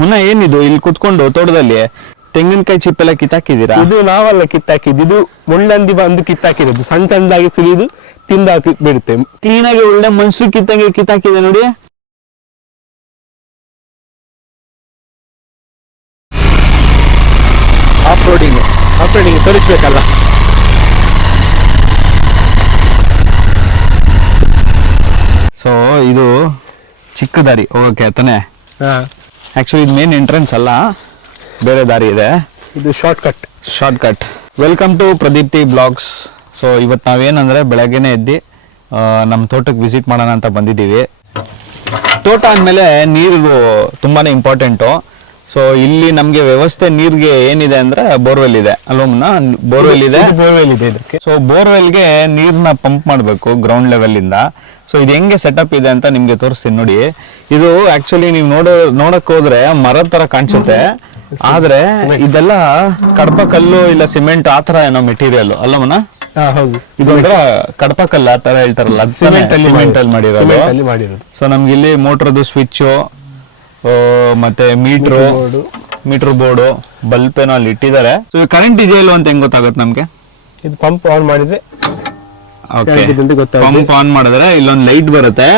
ಮುನ್ನ ಏನಿದು ಇಲ್ಲಿ ಕುತ್ಕೊಂಡು ತೋಟದಲ್ಲಿ ತೆಂಗಿನಕಾಯಿ ಚಿಪ್ಪೆಲ್ಲ ಕಿತ್ತಾಕಿದ್ದೀರಾ? ಇದು ನಾವಲ್ಲ ಕಿತ್ತಾಕಿದ್ದು, ಇದು ಮುಳ್ಳಂದಿ ಬಂದು ಕಿತ್ತಾಕಿರೋದು. ಸಣ್ಣ ಸಣ್ಣದಾಗಿ ಸುಲಿದು ತಿಂದಾಕಿ ಬಿಡುತ್ತೆ. ಕ್ಲೀನಾಗಿ ಒಳ್ಳೆ ಮನ್ಸು ಕಿತ್ತಂಗೆ ಕಿತ್ತಾಕಿದೆ ನೋಡಿ. Off roading ತೋರಿಸ್ಬೇಕಲ್ಲ. ಸೊ ಇದು ಚಿಕ್ಕ ದಾರಿ ಹೋಗಕ್ಕೆ ತಾನೆ. ಆಕ್ಚುಲಿ ಇದು ಮೇನ್ ಎಂಟ್ರೆನ್ಸ್ ಅಲ್ಲ, ಬೇರೆ ದಾರಿ ಇದೆ. ಇದು shortcut. Welcome to Pradeepti blogs. So ಇವತ್ತು ನಾವೇನಂದ್ರೆ ಬೆಳಗ್ಗೆನೆ ಎದ್ದು ನಮ್ಮ ತೋಟಕ್ಕೆ ವಿಸಿಟ್ ಮಾಡೋಣ ಅಂತ ಬಂದಿದ್ದೀವಿ. ತೋಟ ಅಂದಮೇಲೆ ನೀರು ತುಂಬಾನೇ ಇಂಪಾರ್ಟೆಂಟು. ಸೊ ಇಲ್ಲಿ ನಮಗೆ ವ್ಯವಸ್ಥೆ ನೀರಿಗೆ ಏನಿದೆ ಅಂದ್ರೆ ಬೋರ್ವೆಲ್ ಇದೆ ಅಲ್ವಮ್ಮನ? ಬೋರ್ವೆಲ್ ಇದೆ ಇದಕ್ಕೆ. ಸೊ ಬೋರ್ವೆಲ್ಗೆ ನೀರನ್ನ ಪಂಪ್ ಮಾಡಬೇಕು ಗ್ರೌಂಡ್ ಲೆವೆಲ್ ಇಂದ. ಸೊ ಇದು ಹೆಂಗೆ ಸೆಟಪ್ ಇದೆ ಅಂತ ನಿಮ್ಗೆ ತೋರಿಸ್ತೀನಿ ನೋಡಿ. ಇದು ಆಕ್ಚುಲಿ ನೀವು ನೋಡಕ್ ಹೋದ್ರೆ ಮರದ ತರ ಕಾಣಿಸುತ್ತೆ, ಆದ್ರೆ ಇದೆಲ್ಲ ಕಡಪ ಕಲ್ಲು ಇಲ್ಲ ಸಿಮೆಂಟ್ ಆತರ ಏನೋ ಮೆಟೀರಿಯಲ್ ಅಲ್ಲಮ್ಮನ? ಇದೊಂಥರ ಕಡಪ ಕಲ್ಲು ಆ ತರ ಹೇಳ್ತಾರಲ್ಲ, ಸಿಮೆಂಟ್ ಅಲ್ಲಿ ಮಾಡಿರೋದು. ಸೊ ನಮ್ಗೆ ಇಲ್ಲಿ ಮೋಟ್ರದು ಸ್ವಿಚ್ ಮತ್ತೆ ಮೀಟರ್ ಬೋರ್ಡು ಬಲ್ಬ್ ಏನೋ ಅಲ್ಲಿ ಇಟ್ಟಿದ್ದಾರೆ. ಸೊ ಕರೆಂಟ್ ಇದೆಯಲ್ಲ ಅಂತ ಹೆಂಗ್ ಗೊತ್ತಾಗುತ್ತೆ ನಮ್ಗೆ? ಇದು ಪಂಪ್ ಆನ್ ಮಾಡಿದ್ರೆ ಪಂಪ್ ಆನ್ ಮಾಡಿದ್ರೆ ಇಲ್ಲೊಂದು ಲೈಟ್ ಬರುತ್ತೆ,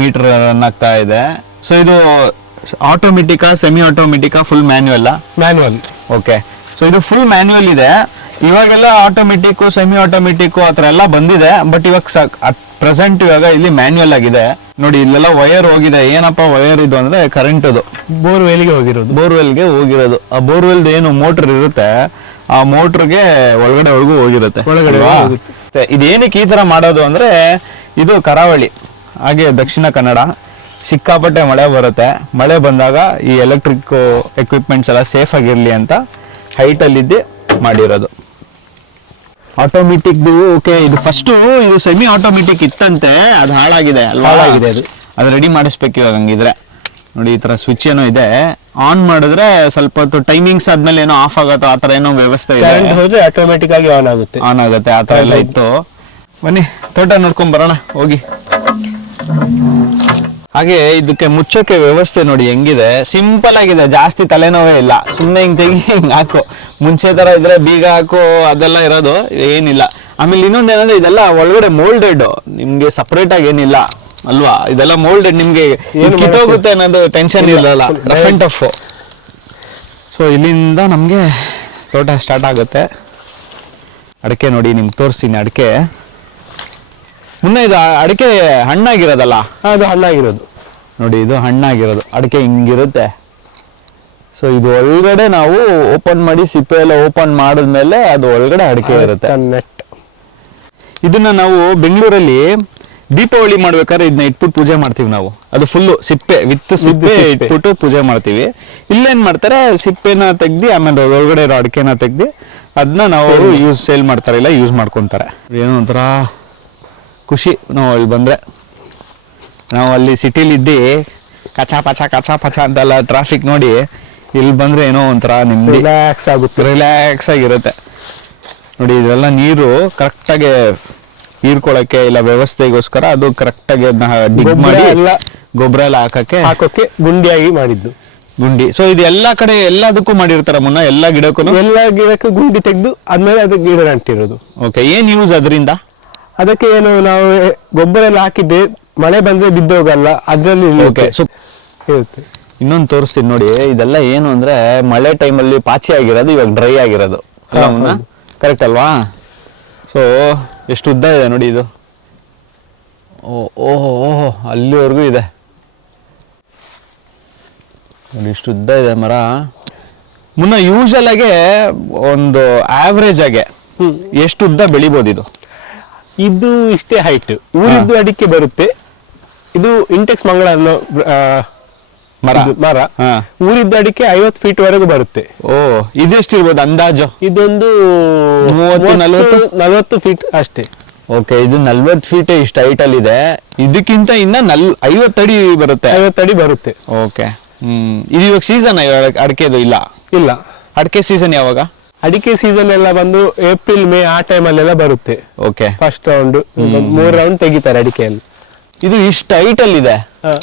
ಮೀಟರ್ ರನ್ ಆಗ್ತಾ ಇದೆ. ಸೊ ಇದು ಆಟೋಮೆಟಿಕಾ ಸೆಮಿ ಆಟೋಮೆಟಿಕಾ ಫುಲ್ ಮ್ಯಾನ್ಯುವಲ್? ಓಕೆ. ಸೊ ಇದು ಫುಲ್ ಮ್ಯಾನ್ಯುವಲ್ ಇದೆ. ಇವಾಗೆಲ್ಲ ಆಟೋಮೆಟಿಕ್ ಸೆಮಿ ಆಟೋಮೆಟಿಕ್ ಆತರ ಎಲ್ಲ ಬಂದಿದೆ, ಬಟ್ ಇವಾಗ ಪ್ರೆಸೆಂಟ್ ಇವಾಗ ಇಲ್ಲಿ ಮ್ಯಾನ್ಯುವಲ್ ಆಗಿದೆ ನೋಡಿ. ಇಲ್ಲೆಲ್ಲ ವೈರ್ ಹೋಗಿದೆ. ಏನಪ್ಪಾ ವೈರ್ ಇದು ಅಂದ್ರೆ ಕರೆಂಟ್ ಅದು ಬೋರ್ವೆಲ್ಗೆ ಹೋಗಿರೋದು. ಆ ಬೋರ್ವೆಲ್ ಏನು ಮೋಟರ್ ಇರುತ್ತೆ, ಆ ಮೋಟರ್ಗೆ ಒಳಗೂ ಹೋಗಿರುತ್ತೆ. ಇದೇನಕ್ಕೆ ಈ ತರ ಮಾಡೋದು ಅಂದ್ರೆ, ಇದು ಕರಾವಳಿ ಹಾಗೆ ದಕ್ಷಿಣ ಕನ್ನಡ ಸಿಕ್ಕಾಪಟ್ಟೆ ಮಳೆ ಬರುತ್ತೆ. ಮಳೆ ಬಂದಾಗ ಈ ಎಲೆಕ್ಟ್ರಿಕ್ ಎಕ್ವಿಪ್ಮೆಂಟ್ಸ್ ಎಲ್ಲ ಸೇಫ್ ಆಗಿರ್ಲಿ ಅಂತ ಹೈಟ್ ಅಲ್ಲಿ ಮಾಡಿರೋದು. Automatic okay. ಇದು ಫಸ್ಟ್ ಇದು ಸೆಮಿ ಆಟೋಮೆಟಿಕ್ ಇತ್ತಂತೆ, ಅದು ಹಾಳಾಗಿದೆ ಅದು ರೆಡಿ ಮಾಡಿಸ್ಬೇಕು ಇವಾಗ. ಹಂಗಿದ್ರೆ ನೋಡಿ ಈ ತರ ಸ್ವಿಚ್ ಏನೋ ಇದೆ, ಆನ್ ಮಾಡಿದ್ರೆ ಸ್ವಲ್ಪ ಹೊತ್ತು ಟೈಮಿಂಗ್ಸ್ ಆದ್ಮೇಲೆ ಏನೋ ಆಫ್ ಆಗುತ್ತೆ, ಆತರ ಏನೋ ವ್ಯವಸ್ಥೆ ಇದೆ. ಆಟೋಮೆಟಿಕ್ ಆಗಿ ಆನ್ ಆಗುತ್ತೆ ಆತರ ಎಲ್ಲ ಇತ್ತು. ಬನ್ನಿ ತೋಟ ನೋಡ್ಕೊಂಡ್ ಬರೋಣ ಹೋಗಿ. ಹಾಗೆ ಇದಕ್ಕೆ ಮುಚ್ಚೋಕೆ ವ್ಯವಸ್ಥೆ ನೋಡಿ ಹೆಂಗಿದೆ, ಸಿಂಪಲ್ ಆಗಿದೆ, ಜಾಸ್ತಿ ತಲೆನೋವೇ ಇಲ್ಲ. ಸುಮ್ಮನೆ ಹಿಂಗ್ ತೆಗಿ ಹಿಂಗ್ ಹಾಕು. ಮುಂಚೆ ತರ ಇದ್ರೆ ಬೀಗ ಹಾಕು ಅದೆಲ್ಲ ಇರೋದು ಏನಿಲ್ಲ. ಆಮೇಲೆ ಇನ್ನೊಂದೇನಂದ್ರೆ ಇದೆಲ್ಲ ಒಳಗಡೆ ಮೋಲ್ಡೆಡ್, ನಿಮ್ಗೆ ಸಪರೇಟ್ ಆಗಿ ಏನಿಲ್ಲ ಅಲ್ವಾ? ಇದೆಲ್ಲ ಮೋಲ್ಡೆಡ್, ನಿಮ್ಗೆ ಕಿತ್ತೋಗುತ್ತೆ ಅನ್ನೋದು ಟೆನ್ಷನ್ ಇರಲ್ಲ, ರಫ್ ಅಂಡ್ ಟಫ್. ಸೊ ಇಲ್ಲಿಂದ ನಮ್ಗೆ ತೋಟ ಸ್ಟಾರ್ಟ್ ಆಗುತ್ತೆ. ಅಡಿಕೆ ನೋಡಿ ನಿಮ್ಗೆ ತೋರಿಸ್ತೀನಿ. ಅಡಿಕೆ ಮುನ್ನ ಇದು ಅಡಿಕೆ ಹಣ್ಣಾಗಿರೋದಲ್ಲ? ಅದು ಹಣ್ಣಾಗಿರೋದು ನೋಡಿ, ಇದು ಹಣ್ಣಾಗಿರೋದು ಅಡಿಕೆ ಹಿಂಗಿರುತ್ತೆ. ಸೊ ಇದು ಒಳಗಡೆ ನಾವು ಓಪನ್ ಮಾಡಿ ಸಿಪ್ಪೆ ಎಲ್ಲ ಓಪನ್ ಮಾಡಿದ್ಮೇಲೆ ಅದು ಒಳಗಡೆ ಅಡಿಕೆ ಇರುತ್ತೆ. ಇದನ್ನ ನಾವು ಬೆಂಗಳೂರಲ್ಲಿ ದೀಪಾವಳಿ ಮಾಡ್ಬೇಕಾದ್ರೆ ಇದನ್ನ ಇಟ್ಬಿಟ್ಟು ಪೂಜೆ ಮಾಡ್ತೀವಿ ನಾವು. ಅದು ಫುಲ್ಲು ಸಿಪ್ಪೆ ವಿತ್ ಸಿಪ್ಪೆ ಇಟ್ಬಿಟ್ಟು ಪೂಜೆ ಮಾಡ್ತೀವಿ. ಇಲ್ಲೇನ್ ಮಾಡ್ತಾರೆ, ಸಿಪ್ಪೆನ ತೆಗ್ದು ಆಮೇಲೆ ಒಳಗಡೆ ಇರೋ ಅಡಿಕೆನ ತೆಗ್ದು ಅದನ್ನ ನಾವು ಸೇಲ್ ಮಾಡ್ತಾರೆ, ಇಲ್ಲ ಯೂಸ್ ಮಾಡ್ಕೊಂತಾರೆ. ಏನೋ ಒಂಥರ ಖುಷಿ ನಾವು ಅಲ್ಲಿ ಬಂದ್ರೆ. ನಾವು ಅಲ್ಲಿ ಸಿಟಿಲಿ ಇದ್ದು ಕಚಾ ಪಚ ಅಂತೆಲ್ಲ ಟ್ರಾಫಿಕ್ ನೋಡಿ ಇಲ್ಲಿ ಬಂದ್ರೆ ಏನೋ ಒಂಥರ ನಿಮ್ಗೆ ರಿಲ್ಯಾಕ್ಸ್ ಆಗಿರುತ್ತೆ ನೋಡಿ. ಇದೆಲ್ಲ ನೀರು ಕರೆಕ್ಟಾಗಿ ಹೀರ್ಕೊಳಕ್ಕೆ ಇಲ್ಲ ವ್ಯವಸ್ಥೆಗೋಸ್ಕರ ಅದು ಕರೆಕ್ಟಾಗಿ ಅದನ್ನ ಡಿಗ್ ಮಾಡಿ ಗೊಬ್ಬರ ಎಲ್ಲ ಹಾಕೋಕೆ ಗುಂಡಿಯಾಗಿ ಮಾಡಿದ್ದು ಗುಂಡಿ. ಸೊ ಇದು ಎಲ್ಲಾ ಕಡೆ ಎಲ್ಲದಕ್ಕೂ ಮಾಡಿರ್ತಾರ ಮುನ್ನ, ಎಲ್ಲಾ ಗಿಡಕ್ಕೂ ಗುಂಡಿ ತೆಗೆದು ಆದ್ಮೇಲೆ ಅದಕ್ಕೆ ಗಿಡ ಅಂಟಿರೋದು. ಓಕೆ. ಏನ್ ಯೂಸ್ ಅದರಿಂದ? ಅದಕ್ಕೆ ಏನು ನಾವು ಗೊಬ್ಬರ ಎಲ್ಲ ಹಾಕಿದ್ದೆ, ಮಳೆ ಬಂದ್ರೆ ಬಿದ್ದೋಗಲ್ಲ, ಅದ್ರಲ್ಲಿ ಇರುತ್ತೆ. ಇನ್ನೊಂದು ತೋರಿಸ್ತೀನಿ ನೋಡಿ. ಇದೆಲ್ಲ ಏನು ಅಂದ್ರೆ ಮಳೆ ಟೈಮಲ್ಲಿ ಪಾಚಿ ಆಗಿರೋದು, ಇವಾಗ ಡ್ರೈ ಆಗಿರೋದು ಕರೆಕ್ಟ್ ಅಲ್ವಾ? ಸೊ ಎಷ್ಟು ಉದ್ದ ಇದೆ ನೋಡಿ ಇದು. ಓಹೋ ಅಲ್ಲಿವರೆಗೂ ಇದೆ ನೋಡಿ, ಇಷ್ಟು ಉದ್ದ ಇದೆ ಮರ. ಮುನ್ನ ಯೂಶಲ್ ಆಗಿ ಒಂದು ಆವರೇಜ್ ಆಗಿ ಎಷ್ಟು ಉದ್ದ ಬೆಳಿಬೋದು ಇದು? ಇದು ಇಷ್ಟೇ ಹೈಟ್. ಊರಿದ್ದು ಅಡಿಕೆ ಬರುತ್ತೆ. ಇದು ಇಂಟೆಕ್ಸ್ ಮಂಗಳ ಅನ್ನೋ ಮರ. ಊರಿದ್ದು ಅಡಿಕೆ 50 ಫೀಟ್ ವರೆಗೂ ಬರುತ್ತೆ. ಓ, ಇದೆಷ್ಟಿರ್ಬೋದು ಅಂದಾಜು? ಇದೊಂದು 30-40 ಫೀಟ್ ಅಷ್ಟೇ. ಓಕೆ. ಇದು 40 ಫೀಟ್ ಇಷ್ಟು ಹೈಟ್ ಅಲ್ಲಿ ಇದೆ. ಇದಕ್ಕಿಂತ ಇನ್ನ 50 ಅಡಿ ಬರುತ್ತೆ. 50 ಅಡಿ ಬರುತ್ತೆ. ಓಕೆ. ಇದು ಇವಾಗ ಸೀಸನ್ ಅಡಿಕೆದು? ಇಲ್ಲ. ಅಡಿಕೆ ಸೀಸನ್ ಯಾವಾಗ? ಅಡಿಕೆ ಸೀಸನ್ ಎಲ್ಲ ಬಂದು ಏಪ್ರಿಲ್ ಮೇ ಆ ಟೈಮ್ ಅಲ್ಲೆಲ್ಲ ಬರುತ್ತೆ. ಓಕೆ. ಫಸ್ಟ್ ರೌಂಡ್ 3 ರೌಂಡ್ ತೆಗಿತಾರೆ ಅಡಿಕೆಯಲ್ಲಿ. ಇದು ಇಷ್ಟು ಹೈಟ್ ಅಲ್ಲಿ ಇದೆ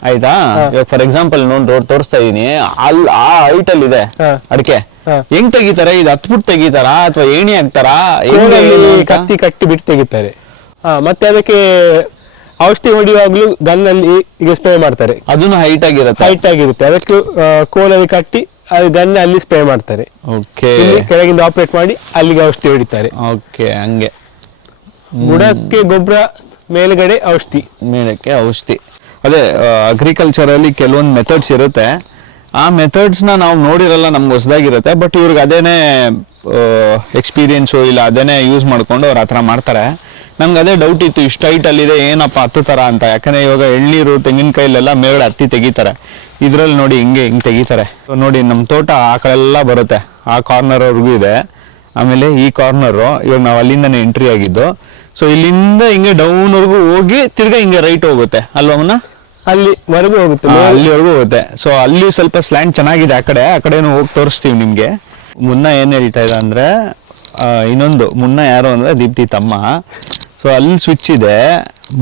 ಆಯ್ತಾ. ಇವಾಗ ಫಾರ್ ಎಕ್ಸಾಂಪಲ್ ತೋರಿಸ್ತಾ ಇದೀನಿ, ಅಲ್ಲಿ ಆ ಹೈಟ್ ಅಲ್ಲಿ ಇದೆ ಅಡಿಕೆ. ಹೆಂಗ್ ತೆಗಿತಾರೆ? ಇದು ಹತ್ಬಿಟ್ಟು ತೆಗಿತಾರಾ ಅಥವಾ ಏಣಿ ಹಾಕ್ತಾರಾ? ಕತ್ತಿ ಕಟ್ಟಿ ಬಿಟ್ಟು ತೆಗಿತಾರೆ. ಮತ್ತೆ ಅದಕ್ಕೆ ಔಷಧಿ ಹೊಡೆಯುವಾಗ್ಲೂ ಗನ್ನಲ್ಲಿ ಈಗ ಸ್ಪ್ರೇ ಮಾಡ್ತಾರೆ. ಅದನ್ನು ಹೈಟ್ ಆಗಿರುತ್ತೆ. ಅದಕ್ಕೆ ಕೋಲಲ್ಲಿ ಕಟ್ಟಿ ಅದು ಗನ್ ಅಲ್ಲಿ ಸ್ಪ್ರೇ ಮಾಡ್ತಾರೆ. ಓಕೆ, ಕೆಳಗಿಂದ ಆಪರೇಟ್ ಮಾಡಿ ಅಲ್ಲಿಗೆ ಔಷಧಿ ಹೊಡಿತಾರೆ. ಓಕೆ, ಹಂಗೆ ಬುಡಕ್ಕೆ ಗೊಬ್ಬರ, ಮೇಲ್ಗಡೆ ಮೇಲಕ್ಕೆ ಔಷಧಿ. ಅದೇ ಅಗ್ರಿಕಲ್ಚರ್ ಅಲ್ಲಿ ಕೆಲವೊಂದು ಮೆಥಡ್ಸ್ ಇರುತ್ತೆ. ಆ ಮೆಥಡ್ಸ್ ನಾವು ನೋಡಿರಲ್ಲ, ನಮ್ಗೆ ಹೊಸದಾಗಿರುತ್ತೆ. ಬಟ್ ಇವ್ರಿಗೆ ಅದೇನೆ ಎಕ್ಸ್ಪೀರಿಯನ್ಸು ಇಲ್ಲ, ಅದೇನೆ ಯೂಸ್ ಮಾಡ್ಕೊಂಡು ಅವ್ರು ಆ ಥರ ಮಾಡ್ತಾರೆ. ನಮ್ಗೆ ಅದೇ ಡೌಟ್ ಇತ್ತು, ಇಷ್ಟು ಹೈಟ್ ಅಲ್ಲಿದೆ ಏನಪ್ಪ ಹತ್ತು ಥರ ಅಂತ. ಯಾಕಂದ್ರೆ ಇವಾಗ ಎಳ್ನೀರು, ತೆಂಗಿನಕಾಯಿಲೆಲ್ಲ ಮೇಲ್ಗಡೆ ಹತ್ತಿ ತೆಗಿತಾರೆ. ಇದ್ರಲ್ಲಿ ನೋಡಿ ಹಿಂಗೆ ತೆಗಿತಾರೆ. ನೋಡಿ ನಮ್ಮ ತೋಟ ಆ ಕಡೆ ಎಲ್ಲ ಬರುತ್ತೆ, ಆ ಕಾರ್ನರ್ವರೆಗೂ ಇದೆ. ಆಮೇಲೆ ಈ ಕಾರ್ನರು ಇವಾಗ ನಾವು ಅಲ್ಲಿಂದನೇ ಎಂಟ್ರಿ ಆಗಿದ್ದು. ಸೊ ಇಲ್ಲಿಂದ ಹಿಂಗೆ ಡೌನ್ವರೆಗೂ ಹೋಗಿ ತಿರ್ಗಾ ಹಿಂಗೆ ರೈಟ್ ಹೋಗುತ್ತೆ ಅಲ್ವಮ್ಮನ? ಅಲ್ಲಿವರೆಗೂ ಹೋಗುತ್ತೆ. ಸೊ ಅಲ್ಲಿ ಸ್ವಲ್ಪ ಸ್ಲ್ಯಾಂಡ್ ಚೆನ್ನಾಗಿದೆ. ಆ ಕಡೆನೂ ಹೋಗಿ ತೋರಿಸ್ತೀವಿ ನಿಮ್ಗೆ. ಮುನ್ನ ಏನ್ ಹೇಳ್ತಾ ಇದ್ದ ಅಂದ್ರೆ, ಇನ್ನೊಂದು ಮುನ್ನ ಯಾರು ಅಂದ್ರೆ ದೀಪ್ತಿ ತಮ್ಮ. ಸೊ ಅಲ್ಲಿ ಸ್ವಿಚ್ ಇದೆ,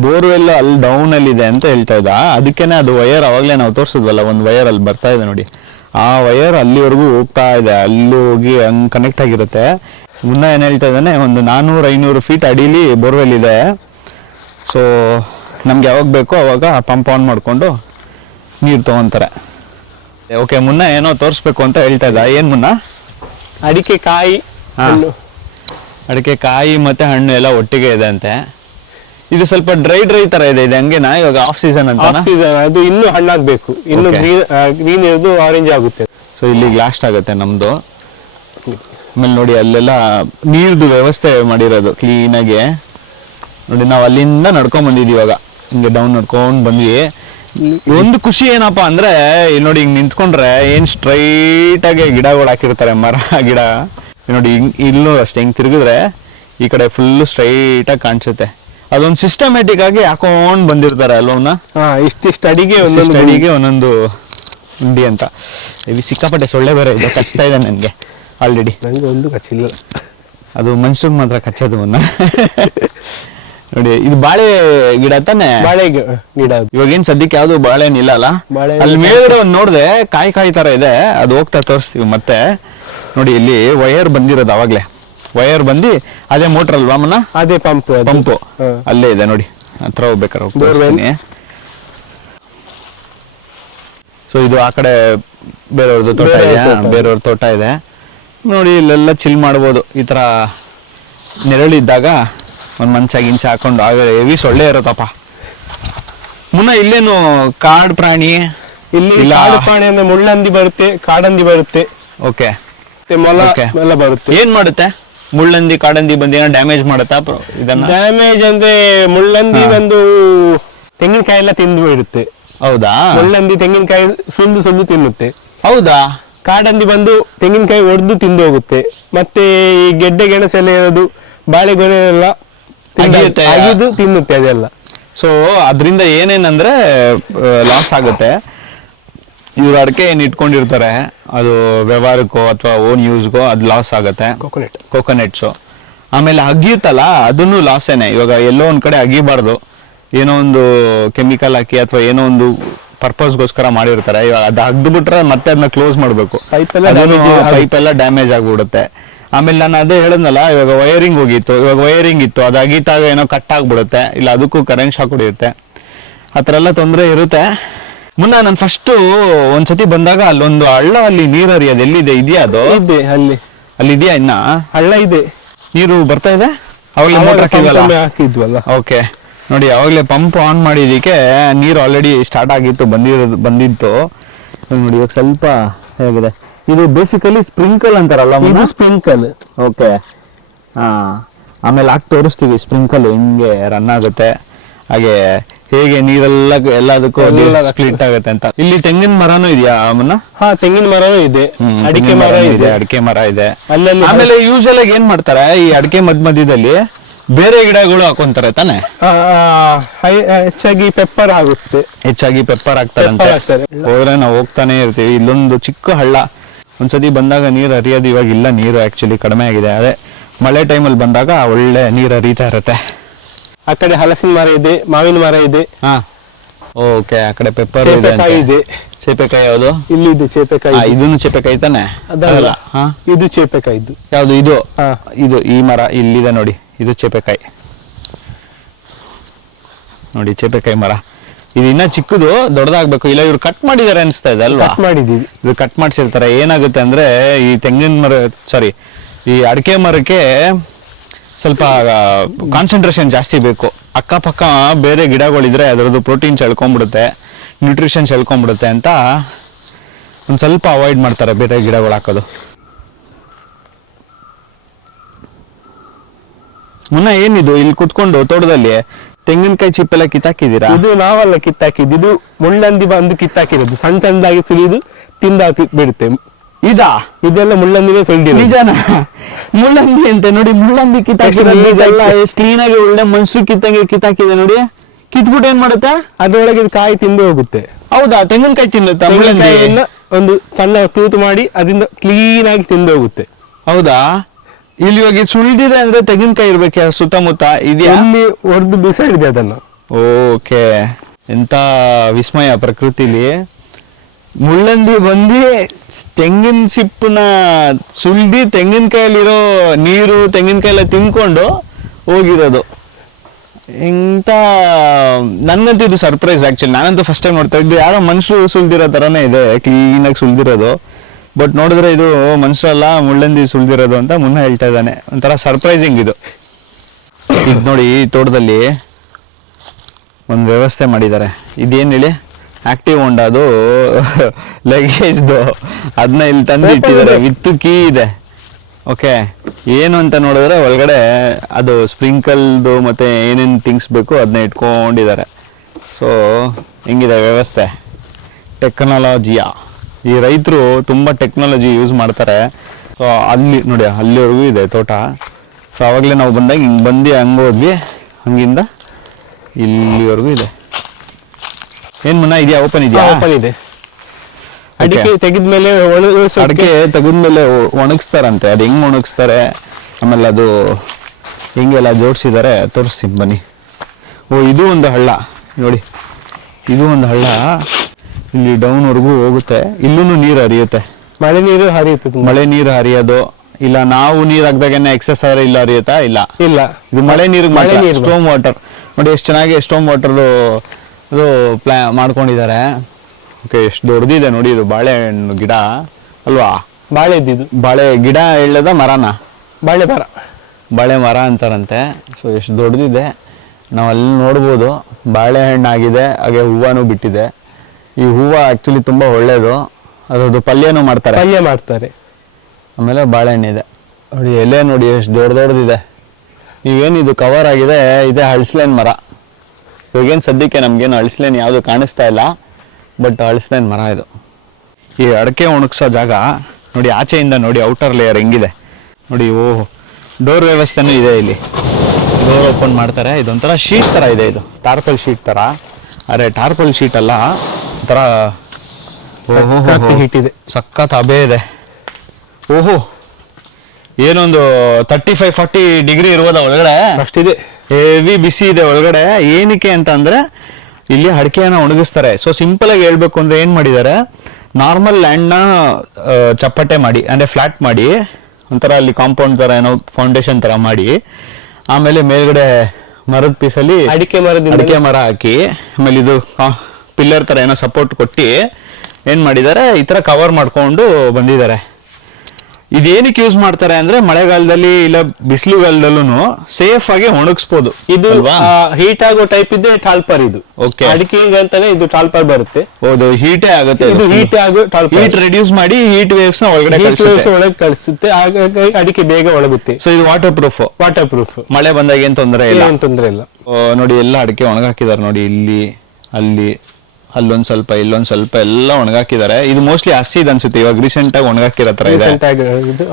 ಬೋರ್ವೆಲ್ ಅಲ್ಲಿ ಡೌನ್ ಅಲ್ಲಿ ಇದೆ ಅಂತ ಹೇಳ್ತಾ ಇದ್ದ. ಅದಕ್ಕೇನೆ ಅದು ವಯರ್ ಅವಾಗಲೇ ನಾವು ತೋರಿಸಿದ್ವಲ್ಲ, ಒಂದು ವಯರ್ ಅಲ್ಲಿ ಬರ್ತಾ ಇದೆ ನೋಡಿ, ಆ ವಯರ್ ಅಲ್ಲಿವರೆಗೂ ಹೋಗ್ತಾ ಇದೆ. ಅಲ್ಲಿ ಹೋಗಿ ಹಂಗ್ ಕನೆಕ್ಟ್ ಆಗಿರುತ್ತೆ. ಮುನ್ನ ಏನ್ ಹೇಳ್ತಾ ಇದ್ದಾನೆ, ಒಂದು 400-500 ಫೀಟ್ ಅಡಿಲಿ ಬೋರ್ವೆಲ್ ಇದೆ. ಸೊ ನಮ್ಗೆ ಯಾವಾಗ ಬೇಕೋ ಅವಾಗ ಪಂಪ್ ಆನ್ ಮಾಡ್ಕೊಂಡು ನೀರು ತಗೊಂತಾರೆ. ಓಕೆ, ಮುನ್ನ ಏನೋ ತೋರಿಸ್ಬೇಕು ಅಂತ ಹೇಳ್ತಾ ಇದ್ದ. ಏನ್ ಮುನ್ನ? ಅಡಿಕೆ ಕಾಯಿ ಮತ್ತೆ ಹಣ್ಣು ಎಲ್ಲ ಒಟ್ಟಿಗೆ ಇದೆ ಅಂತೆ. ಇದು ಸ್ವಲ್ಪ ಡ್ರೈ ತರ ಇದೆ. ಹಂಗೇನಾ? ಇವಾಗ ಆಫ್ ಸೀಸನ್ ಅಂತ. ಅದು ಇನ್ನು ಹಣ್ಣಾಗ್ಬೇಕು, ಇನ್ನು ಗ್ರೀನ್ ಇರೋದು ಆರೆಂಜ್ ಆಗುತ್ತೆ. ಸೊ ಇಲ್ಲಿಗೆ ಲಾಸ್ಟ್ ಆಗುತ್ತೆ ನಮ್ದು. ಆಮೇಲೆ ನೋಡಿ ಅಲ್ಲೆಲ್ಲ ನೀರ್ದು ವ್ಯವಸ್ಥೆ ಮಾಡಿರೋದು ಕ್ಲೀನಾಗಿ. ನೋಡಿ ನಾವು ಅಲ್ಲಿಂದ ನಡ್ಕೊಂಡ್ ಬಂದಿದ್ವಿ, ಇವಾಗ ಹಿಂಗೆ ಡೌನ್ ನಡ್ಕೊಂಡ್ ಬಂದ್ವಿ. ಒಂದು ಖುಷಿ ಏನಪ್ಪಾ ಅಂದ್ರೆ, ಇಲ್ಲಿ ನೋಡಿ ಹಿಂಗ್ ನಿಂತ್ಕೊಂಡ್ರೆ ಏನ್ ಸ್ಟ್ರೈಟ್ ಆಗಿ ಗಿಡಗಳು ಹಾಕಿರ್ತಾರೆ, ಮರ ಗಿಡ. ನೋಡಿ ಇಲ್ಲೂ ಅಷ್ಟೇ, ಹಿಂಗ್ ತಿರುಗಿದ್ರೆ ಈ ಕಡೆ ಫುಲ್ ಸ್ಟ್ರೈಟ್ ಆಗಿ ಕಾಣಿಸುತ್ತೆ. ಅದೊಂದು ಸಿಸ್ಟಮ್ಯಾಟಿಕ್ ಆಗಿ ಹಾಕೊಂಡ್ ಬಂದಿರ್ತಾರೆ ಅಲ್ವನ್ನ. ಇಷ್ಟಿಷ್ಟು ಅಡಿಗೆ ಒಂದೊಂದು ಉಂಡಿ ಅಂತ. ಸಿಕ್ಕಾಪಟ್ಟೆ ಸೊಳ್ಳೆ ಬೇರೆ ಇದೆ, ಕಚ್ತಾ ಇದೆ ನನ್ಗೆ ಆಲ್ರೆಡಿ. ನಂಗೆ ಒಂದು ಕಚ್ಚಿಲ್ಲ, ಅದು ಮನುಷ್ಯಗ್ ಮಾತ್ರ ಕಚ್ಚೋದು. ನೋಡಿ ಇದು ಬಾಳೆ ಗಿಡ ತಾನೆ? ಬಾಳೆ ಗಿಡ. ಇವಾಗ ಏನ್ ಸದ್ಯಕ್ಕೆ ಯಾವ್ದು ಬಾಳೆ ಇಲ್ಲ ಅಲ್ಲ. ಅಲ್ಲಿ ಮೇಲ್ಗಡೆ ಒಂದ್ ನೋಡ್ದೆ ಕಾಯಿ ತರ ಇದೆ, ಅದು ಹೋಗ್ತಾ ತೋರಿಸ್ತೀವಿ ಮತ್ತೆ. ನೋಡಿ ಇಲ್ಲಿ ವಯರ್ ಬಂದಿರೋದು, ಅವಾಗ್ಲೇ ವಯರ್ ಬಂದು ಅದೇ ಮೋಟರ್ ಅಲ್ವಾ ಮನ? ಅದೇ ಪಂಪು ಅಲ್ಲೇ ಇದೆ ನೋಡಿ, ಹತ್ರ ಹೋಗ್ಬೇಕಾರೆ. ಸೊ ಇದು ಆ ಕಡೆ ಬೇರೆಯವ್ರದ್ದು ತೋಟ ಇದೆ, ಬೇರೆಯವ್ರ ತೋಟ ಇದೆ ನೋಡಿ. ಇಲ್ಲೆಲ್ಲ ಚಿಲ್ ಮಾಡ್ಬೋದು. ಈ ತರ ನೆರಳಿದ್ದಾಗ ಒಂದ್ ಮಂಚ ಗಿಂಚ ಹಾಕೊಂಡು. ಆಗ ಹೆವಿ ಸೊಳ್ಳೆ ಇರತ್ತಪ್ಪ. ಮುನ್ನ ಇಲ್ಲೇನು ಕಾಡು ಪ್ರಾಣಿ? ಇಲ್ಲಿ ಕಾಡು ಪ್ರಾಣಿ ಅಂದ್ರೆ ಮುಳ್ಳಂದಿ ಬರುತ್ತೆ, ಕಾಡಂದಿ ಬರುತ್ತೆ. ಓಕೆ, ಮೊಲ ಎಲ್ಲ ಬರುತ್ತೆ. ಏನ್ ಮಾಡುತ್ತೆ ಮುಳ್ಳಂದಿ ಕಾಡಂದಿ ಬಂದು? ಏನೋ ಡ್ಯಾಮೇಜ್ ಮಾಡುತ್ತಾ ಇದನ್ನ? ಡ್ಯಾಮೇಜ್ ಅಂದ್ರೆ ಮುಳ್ಳಂದಿ ಒಂದು ತೆಂಗಿನಕಾಯಿ ಎಲ್ಲ ತಿಂದು ಬಿಡುತ್ತೆ. ಹೌದಾ? ಮುಳ್ಳಂದಿ ತೆಂಗಿನಕಾಯಿ ಸುಲ್ದು ತಿನ್ನುತ್ತೆ. ಹೌದಾ? ಕಾಡಂದಿ ಬಂದು ತೆಂಗಿನಕಾಯಿ ಒಡೆದು ತಿಂದು ಹೋಗುತ್ತೆ. ಮತ್ತೆ ಈ ಗೆಡ್ಡೆ ಗೆಣಸೆಲ್ಲ ಇರೋದು, ಬಾಳೆಗೊನೆ ಎಲ್ಲ ಅಗಿದು ತಿನ್ನುತ್ತೆ ಅದೆಲ್ಲ. ಸೊ ಅದರಿಂದ ಏನೇನಂದ್ರೆ ಲಾಸ್ ಆಗುತ್ತೆ. ಇವ್ರು ಅಡಿಕೆ ಏನ್ ಇಟ್ಕೊಂಡಿರ್ತಾರೆ, ಅದು ವ್ಯವಹಾರಕ್ಕೋ ಅಥವಾ ಓನ್ ಯೂಸ್ಗೋ ಅದು ಲಾಸ್ ಆಗುತ್ತೆ. ಕೋಕೋನಟ್ಸು. ಆಮೇಲೆ ಅಗಿಯುತ್ತಲ್ಲ, ಅದನ್ನು ಲಾಸೇನೆ. ಇವಾಗ ಎಲ್ಲೋ ಒಂದ್ ಕಡೆ ಅಗಿಬಾರ್ದು, ಏನೋ ಒಂದು ಕೆಮಿಕಲ್ ಹಾಕಿ ಅಥವಾ ಏನೋ ಒಂದು ಪರ್ಪಸ್ಗೋಸ್ಕರ ಮಾಡಿರ್ತಾರೆ. ಇವಾಗ ಅದು ಅಗ್ದು ಬಿಟ್ರೆ ಮತ್ತೆ ಅದನ್ನ ಕ್ಲೋಸ್ ಮಾಡ್ಬೇಕು, ಪೈಪ್ ಎಲ್ಲ ಡ್ಯಾಮೇಜ್ ಆಗ್ಬಿಡುತ್ತೆ. ಆಮೇಲೆ ನಾನು ಅದೇ ಹೇಳದ್ನಲ್ಲ, ಇವಾಗ ವೈರಿಂಗ್ ಹೋಗಿತ್ತು, ಇವಾಗ ವೈರಿಂಗ್ ಇತ್ತು, ಅದು ಅಗಿತಾಗ ಏನೋ ಕಟ್ ಆಗ್ಬಿಡುತ್ತೆ, ಇಲ್ಲ ಅದಕ್ಕೂ ಕರೆಂಟ್ ಶಾಕ್ ಹೊಡಿಯುತ್ತೆ. ಆ ಥರ ಎಲ್ಲ ತೊಂದರೆ ಇರುತ್ತೆ. ಮುನ್ನ ನಾನು ಫಸ್ಟ್ ಒಂದ್ಸತಿ ಬಂದಾಗ ಅಲ್ಲೊಂದು ಹಳ್ಳ, ಅಲ್ಲಿ ನೀರು ಹರಿಯೋದು ಎಲ್ಲಿದೆ? ಇದೆಯಾ ಅದು? ಇದೆ, ಅಲ್ಲಿ ಇದೆಯಾ? ಇನ್ನ ಹಳ್ಳ ಇದೆ, ನೀರು ಬರ್ತಾ ಇದೆ. ಅವಾಗಲೇ ಮೋಟರ್ ಹಾಕಿದ್ವಲ್ಲ. ಓಕೆ, ನೋಡಿ ಅವಾಗಲೇ ಪಂಪ್ ಆನ್ ಮಾಡಿದಕ್ಕೆ ನೀರು ಆಲ್ರೆಡಿ ಸ್ಟಾರ್ಟ್ ಆಗಿತ್ತು, ಬಂದಿತ್ತು ನೋಡಿ. ಇವಾಗ ಸ್ವಲ್ಪ ಹೇಗಿದೆ ಇದು? ಬೇಸಿಕಲಿ ಸ್ಪ್ರಿಂಕಲ್ ಅಂತಾರಲ್ಲ, ಇದು ಸ್ಪ್ರಿಂಕಲ್. ಓಕೆ, ಆಮೇಲೆ ಹಾಕಿ ತೋರಿಸ್ತೀವಿ ಸ್ಪ್ರಿಂಕಲ್ ಹೆಂಗೆ ರನ್ ಆಗುತ್ತೆ, ಹಾಗೆ ಹೇಗೆ ನೀರೆಲ್ಲ ಎಲ್ಲದಕ್ಕೂ ಸ್ಪ್ಲಿಟ್ ಆಗುತ್ತೆ ಅಂತ. ಇಲ್ಲಿ ತೆಂಗಿನ ಮರನೂ ಇದೆಯಾ ಅಮ್ಮನ? ತೆಂಗಿನ ಮರನೂ ಇದೆ, ಅಡಿಕೆ ಮರ ಇದೆ. ಆಮೇಲೆ ಯೂಶಲ್ ಆಗಿ ಏನ್ ಮಾಡ್ತಾರೆ, ಈ ಅಡಿಕೆ ಮಧ್ಯದಲ್ಲಿ ಬೇರೆ ಗಿಡಗಳು ಹಾಕೊಂತಾರೆ ತಾನೆ? ಹೆಚ್ಚಾಗಿ ಪೆಪ್ಪರ್ ಆಗುತ್ತೆ, ಹೆಚ್ಚಾಗಿ ಪೆಪ್ಪರ್ ಹಾಕ್ತಾರಂತೆ. ಹೋದ್ರೆ ನಾವು ಹೋಗ್ತಾನೆ ಇರ್ತೀವಿ. ಇಲ್ಲೊಂದು ಚಿಕ್ಕ ಹಳ್ಳ, ಒಂದ್ಸತಿ ಬಂದಾಗ ನೀರು ಹರಿಯೋದು. ಇವಾಗ ಇಲ್ಲ, ನೀರು ಆಕ್ಚುಲಿ ಕಡಿಮೆ ಆಗಿದೆ. ಅದೇ ಮಳೆ ಟೈಮಲ್ಲಿ ಬಂದಾಗ ಒಳ್ಳೆ ನೀರು ಹರಿತಾ ಇರುತ್ತೆ. ಆ ಕಡೆ ಹಲಸಿನ ಮರ ಇದೆ, ಮಾವಿನ ಮರ ಇದೆ. ಓಕೆ, ಆ ಕಡೆ ಪೆಪ್ಪರ್ ಚೇಪೆಕಾಯಿ ಇದೆ. ಚೇಪೆಕಾಯಿ ಯಾವುದು? ಇಲ್ಲಿ ಇದು ಚೇಪೆಕಾಯಿ. ಇದನ್ನು ಚೇಪೆಕಾಯಿ ತಾನೆ? ಅದಲ್ಲ, ಇದು ಚೇಪೆಕಾಯಿ. ಇದು ಯಾವುದು? ಇದು ಇದು ಈ ಮರ ಇಲ್ಲಿದೆ ನೋಡಿ, ಇದು ಚೇಪೆಕಾಯಿ ನೋಡಿ, ಚೇಪೆಕಾಯಿ ಮರ. ಇದು ಇನ್ನ ಚಿಕ್ಕದು, ದೊಡ್ಡದಾಗ್ಬೇಕು. ಇಲ್ಲ ಇವ್ರು ಕಟ್ ಮಾಡಿದಾರೆ ಅನಿಸ್ತಾ ಇದೆ ಅಲ್ವಾ? ಮಾಡಿದೀವಿ, ಇದು ಕಟ್ ಮಾಡಿಸಿರ್ತಾರೆ. ಏನಾಗುತ್ತೆ ಅಂದ್ರೆ ಈ ತೆಂಗಿನ ಮರ, ಸಾರಿ ಈ ಅಡಿಕೆ ಮರಕ್ಕೆ ಸ್ವಲ್ಪ ಕಾನ್ಸಂಟ್ರೇಷನ್ ಜಾಸ್ತಿ ಬೇಕು. ಅಕ್ಕಪಕ್ಕ ಬೇರೆ ಗಿಡಗಳಿದ್ರೆ ಅದರದ್ದು ಪ್ರೋಟೀನ್ಸ್ ಎಳ್ಕೊಂಡ್ಬಿಡುತ್ತೆ, ನ್ಯೂಟ್ರಿಷನ್ಸ್ ಎಳ್ಕೊಂಡ್ಬಿಡುತ್ತೆ ಅಂತ ಒಂದು ಸ್ವಲ್ಪ ಅವಾಯ್ಡ್ ಮಾಡ್ತಾರೆ ಬೇರೆ ಗಿಡಗಳು ಹಾಕೋದು. ಮುನ್ನ ಏನಿದು ಇಲ್ಲಿ ಕುತ್ಕೊಂಡು ತೋಟದಲ್ಲಿ ತೆಂಗಿನಕಾಯಿ ಚಿಪ್ಪೆಲ್ಲ ಕಿತ್ತಾಕಿದ್ದೀರಾ? ಇದು ನಾವಲ್ಲ ಕಿತ್ತಾಕಿದ್ದು, ಇದು ಮುಳ್ಳಂದಿ ಬಂದು ಕಿತ್ತಾಕಿರೋದು. ಸಣ್ಣ ಸಣ್ಣದಾಗಿ ಸುಲಿದು ತಿಂದಾಕಿ ಬಿಡುತ್ತೆ. ಇದೆಲ್ಲ ಮುಳ್ಳಂದಿನೇ ಸುಲಿದಿರೋದು. ನಿಜಾನ? ಮುಳ್ಳಂದಿ ಅಂತೆ ನೋಡಿ, ಮುಳ್ಳಂದಿ ಕಿತ್ತಾಕಿರೋದೆಲ್ಲ ಎಷ್ಟು ಕ್ಲೀನ್ ಆಗಿ ಒಳ್ಳೆ ಮನ್ಸು ಕಿತ್ತಾಕಿದೆ ನೋಡಿ. ಕಿತ್ಬಿಟ್ಟು ಏನ್ ಮಾಡುತ್ತೆ? ಅದ್ರೊಳಗೆ ಕಾಯಿ ತಿಂದು ಹೋಗುತ್ತೆ. ಹೌದಾ? ತೆಂಗಿನಕಾಯಿ ತಿನ್ನುತ್ತಾ? ಮುಳ್ಳಂಕಾಯಿಯನ್ನ ಒಂದು ಸಣ್ಣ ತೂತು ಮಾಡಿ ಅದರಿಂದ ಕ್ಲೀನ್ ಆಗಿ ತಿಂದು ಹೋಗುತ್ತೆ. ಹೌದಾ? ಇಲ್ಲಿ ಇವಾಗ ಸುಳಿದಿದೆ ಅಂದ್ರೆ ತೆಂಗಿನಕಾಯಿ ಇರ್ಬೇಕು ಸುತ್ತಮುತ್ತ. ಇದೆಯಾ? ಅಲ್ಲಿ ಹೊಡೆದು ಬಿಸಾಡಿದೆ ಅದನ್ನ. ಓಕೆ, ಎಂತ ವಿಸ್ಮಯ ಪ್ರಕೃತಿಲಿ. ಮುಳ್ಳಂದಿ ಬಂದು ತೆಂಗಿನ ಸಿಪ್ಪನ್ನ ಸುಳ್ದಿ ತೆಂಗಿನಕಾಯಲ್ಲಿರೋ ನೀರು ತೆಂಗಿನಕಾಯಿ ಎಲ್ಲ ತಿನ್ಕೊಂಡು ಹೋಗಿರೋದು. ಇಂಥ ನನ್ಗಂತೂ ಇದು ಸರ್ಪ್ರೈಸ್ ಆಕ್ಚುಲಿ. ನಾನಂತೂ ಫಸ್ಟ್ ಟೈಮ್ ನೋಡ್ತಾ ಇದ್ದು, ಯಾರೋ ಮನುಷ್ಯರು ಸುಳ್ದಿರೋ ಥರನೇ ಇದೆ, ಕ್ಲೀನಾಗಿ ಸುಳ್ದಿರೋದು. ಬಟ್ ನೋಡಿದ್ರೆ ಇದು ಮನುಷ್ಯರಲ್ಲ, ಮುಳ್ಳಂದಿ ಸುಳ್ದಿರೋದು ಅಂತ ಮುನ್ನ ಹೇಳ್ತಾ ಇದ್ದಾನೆ. ಒಂಥರ ಸರ್ಪ್ರೈಸಿಂಗ್ ಇದು. ಇದು ನೋಡಿ, ಈ ತೋಟದಲ್ಲಿ ಒಂದು ವ್ಯವಸ್ಥೆ ಮಾಡಿದ್ದಾರೆ. ಇದೇನು ಹೇಳಿ? ಆಕ್ಟಿವ್ ಹೊಂಡ, ಅದು ಲಗೇಜ್ದು. ಅದನ್ನ ಇಲ್ಲಿ ತಂದು ಇಟ್ಟಿದ್ದಾರೆ, ವಿತ್ ಕೀ ಇದೆ. ಓಕೆ, ಏನು ಅಂತ ನೋಡಿದ್ರೆ ಒಳಗಡೆ ಅದು ಸ್ಪ್ರಿಂಕಲ್ದು ಮತ್ತು ಏನೇನು ಥಿಂಗ್ಸ್ ಬೇಕು ಅದನ್ನ ಇಟ್ಕೊಂಡಿದ್ದಾರೆ. ಸೊ ಹೆಂಗಿದೆ ವ್ಯವಸ್ಥೆ? ಟೆಕ್ನಾಲಜಿಯಾ? ಈ ರೈತರು ತುಂಬ ಟೆಕ್ನಾಲಜಿ ಯೂಸ್ ಮಾಡ್ತಾರೆ. ಸೊ ಅಲ್ಲಿ ನೋಡಿ, ಅಲ್ಲಿವರೆಗೂ ಇದೆ ತೋಟ. ಸೊ ಆವಾಗಲೇ ನಾವು ಬಂದಾಗ ಹಿಂಗೆ ಬಂದು ಹಂಗೆ ಹೋದ್ವಿ, ಹಂಗಿಂದ ಇಲ್ಲಿವರೆಗೂ ಇದೆ. ಏನು ಮುನ್ನ ಇದೆಯಾ? ಓಪನ್ ಇದೆಯಾ? ಓಪನ್ ಇದೆ. ಅಡಿಕೆ ತೆಗೆದ್ಮೇಲೆ ಅಡಿಕೆ ತೆಗೆದ್ಮೇಲೆ ಒಣಗಿಸ್ತಾರಂತೆ. ಅದು ಹೆಂಗೆ ಒಣಗಿಸ್ತಾರೆ, ಆಮೇಲೆ ಅದು ಹೆಂಗೆಲ್ಲ ಜೋಡಿಸಿದ್ದಾರೆ ತೋರಿಸ್ತೀನಿ ಬನ್ನಿ. ಓ, ಇದು ಒಂದು ಹಳ್ಳ ನೋಡಿ, ಇದು ಒಂದು ಹಳ್ಳ. ಇಲ್ಲಿ ಡೌನ್ವರೆಗೂ ಹೋಗುತ್ತೆ. ಇಲ್ಲೂ ನೀರು ಹರಿಯುತ್ತೆ. ಮಳೆ ನೀರು ಹರಿಯುತ್ತೆ. ಮಳೆ ನೀರು ಹರಿಯೋದು ಇಲ್ಲ, ನಾವು ನೀರು ಹಾಕ್ದಾಗೇನೆ ಎಕ್ಸಸ್ ಆದ್ರೆ ಇಲ್ಲ ಹರಿಯುತ್ತಾ? ಇಲ್ಲ ಇಲ್ಲ, ಇದು ಮಳೆ ನೀರು. ಸ್ಟೋಮ್ ವಾಟರ್ ನೋಡಿ, ಎಷ್ಟು ಚೆನ್ನಾಗಿ ಸ್ಟೋಮ್ ವಾಟರ್ ಅದು ಮಾಡ್ಕೊಂಡಿದ್ದಾರೆ. ಓಕೆ, ಎಷ್ಟು ದೊಡ್ಡದಿದೆ ನೋಡಿ. ಇದು ಬಾಳೆಹಣ್ಣು ಗಿಡ ಅಲ್ವಾ? ಬಾಳೆ ಇದ್ದಿದ್ದು. ಬಾಳೆ ಗಿಡ ಹೇಳದ ಮರನ? ಬಾಳೆ ಮರ, ಬಾಳೆ ಮರ ಅಂತಾರಂತೆ. ಸೊ ಎಷ್ಟು ದೊಡ್ಡದಿದೆ, ನಾವು ಅಲ್ಲಿ ನೋಡ್ಬೋದು. ಬಾಳೆಹಣ್ಣಾಗಿದೆ, ಹಾಗೆ ಹೂವನೂ ಬಿಟ್ಟಿದೆ. ಈ ಹೂವು ಆ್ಯಕ್ಚುಲಿ ತುಂಬ ಒಳ್ಳೆಯದು. ಅದರದ್ದು ಪಲ್ಯನೂ ಮಾಡ್ತಾರೆ. ಪಲ್ಯ ಮಾಡ್ತಾರೆ. ಆಮೇಲೆ ಬಾಳೆಹಣ್ಣಿದೆ ನೋಡಿ, ಎಲೆ ನೋಡಿ ಎಷ್ಟು ದೊಡ್ಡದಿದೆ. ನೀವೇನಿದು ಕವರ್ ಆಗಿದೆ, ಇದೇ ಹಳಸ್ಲೇನ್ ಮರ. ಇವಾಗೇನು ಸದ್ಯಕ್ಕೆ ನಮಗೇನು ಹಳಸ್ಲೇನ್ ಯಾವುದು ಕಾಣಿಸ್ತಾ ಇಲ್ಲ, ಬಟ್ ಹಳಸ್ಲೇನ್ ಮರ ಇದು. ಈ ಅಡಿಕೆ ಒಣಗಿಸೋ ಜಾಗ ನೋಡಿ, ಆಚೆಯಿಂದ ನೋಡಿ ಔಟರ್ ಲೇಯರ್ ಹೆಂಗಿದೆ ನೋಡಿ. ಓಹ್, ಡೋರ್ ವ್ಯವಸ್ಥೆನೂ ಇದೆ ಇಲ್ಲಿ. ಡೋರ್ ಓಪನ್ ಮಾಡ್ತಾರೆ. ಇದೊಂಥರ ಶೀಟ್ ಥರ ಇದೆ, ಇದು ಟಾರ್ಪಲ್ ಶೀಟ್ ಥರ. ಅರೆ ಟಾರ್ಪಲ್ ಶೀಟ್ ಅಲ್ಲ, ಒಂಥರ ಹೀಟ್ ಇದೆ, ಸಖತ್ ಹಬೆ ಇದೆ. ಓಹೋ, ಏನೊಂದು 35-40 ಡಿಗ್ರಿ ಇರುವುದ ಒಳಗಡೆ? ಅಷ್ಟಿದೆ, ಹೆವಿ ಬಿಸಿ ಇದೆ ಒಳಗಡೆ. ಏನಕ್ಕೆ ಅಂತ ಅಂದ್ರೆ ಇಲ್ಲಿ ಅಡಿಕೆಯನ್ನು ಒಣಗಿಸ್ತಾರೆ. ಸೊ ಸಿಂಪಲ್ ಆಗಿ ಹೇಳ್ಬೇಕು ಅಂದ್ರೆ ಏನ್ ಮಾಡಿದ್ದಾರೆ, ನಾರ್ಮಲ್ ಲ್ಯಾಂಡ್ನ ಚಪ್ಪಟೆ ಮಾಡಿ, ಅಂದ್ರೆ ಫ್ಲಾಟ್ ಮಾಡಿ, ಒಂಥರ ಅಲ್ಲಿ ಕಾಂಪೌಂಡ್ ತರ ಏನೋ ಫೌಂಡೇಶನ್ ತರ ಮಾಡಿ, ಆಮೇಲೆ ಮೇಲ್ಗಡೆ ಮರದ ಪೀಸಲ್ಲಿ ಅಡಿಕೆ ಮರ ಹಾಕಿ, ಆಮೇಲೆ ಇದು ಪಿಲ್ಲರ್ ತರ ಏನೋ ಸಪೋರ್ಟ್ ಕೊಟ್ಟು ಏನ್ ಮಾಡಿದ್ದಾರೆ, ಈ ತರ ಕವರ್ ಮಾಡ್ಕೊಂಡು ಬಂದಿದ್ದಾರೆ. ಇದೇನಕ್ಕೆ ಯೂಸ್ ಮಾಡ್ತಾರೆ ಅಂದ್ರೆ ಮಳೆಗಾಲದಲ್ಲಿ ಇಲ್ಲ ಬಿಸಿಲುಗಾಲದಲ್ಲೂ ಸೇಫ್ ಆಗಿ ಒಣಗಿಸ್ಬೋದು. ಇದು ಹೀಟ್ ಆಗೋ ಟೈಪ್ ಇದೆ ಟಾಲ್ಪರ್. ಇದು ಓಕೆ, ಅಡಿಕೆ ಅಂತಾನೆ ಇದು ಟಾಲ್ಪರ್ ಬರುತ್ತೆ. ಹೌದು, ಹೀಟೇ ಆಗುತ್ತೆ. ಇದು ಹೀಟ್ ಆಗೋ ಟಾಲ್ಪರ್, ಹೀಟ್ ರೆಡ್ಯೂಸ್ ಮಾಡಿ ಹೀಟ್ ವೇವ್ಸ್ ನ ಒಳಗಡೆ ಕಳಿಸುತ್ತೆ. ಹಾಗಾಗಿ ಅಡಿಕೆ ಬೇಗ ಒಣಗುತ್ತೆ. ಸೊ ಇದು ವಾಟರ್ ಪ್ರೂಫ್. ಮಳೆ ಬಂದಾಗ ಏನ್ ತೊಂದರೆ ಇಲ್ಲ. ನೋಡಿ, ಎಲ್ಲ ಅಡಿಕೆ ಒಣಗಾಕಿದ್ದಾರೆ ನೋಡಿ, ಇಲ್ಲಿ ಅಲ್ಲಿ ಅಲ್ಲೊಂದ್ ಸ್ವಲ್ಪ ಇಲ್ಲೊಂದ್ ಸ್ವಲ್ಪ ಎಲ್ಲ ಒಣಗಾಕಿದ್ದಾರೆ. ಇದು ಮೋಸ್ಟ್ಲಿ ಹಸಿದ್ ಅನ್ಸುತ್ತೆ, ಇವಾಗ ರೀಸೆಂಟ್ ಆಗಿ ಒಣಗಾಕಿರೋ ತರ ಇದೆ.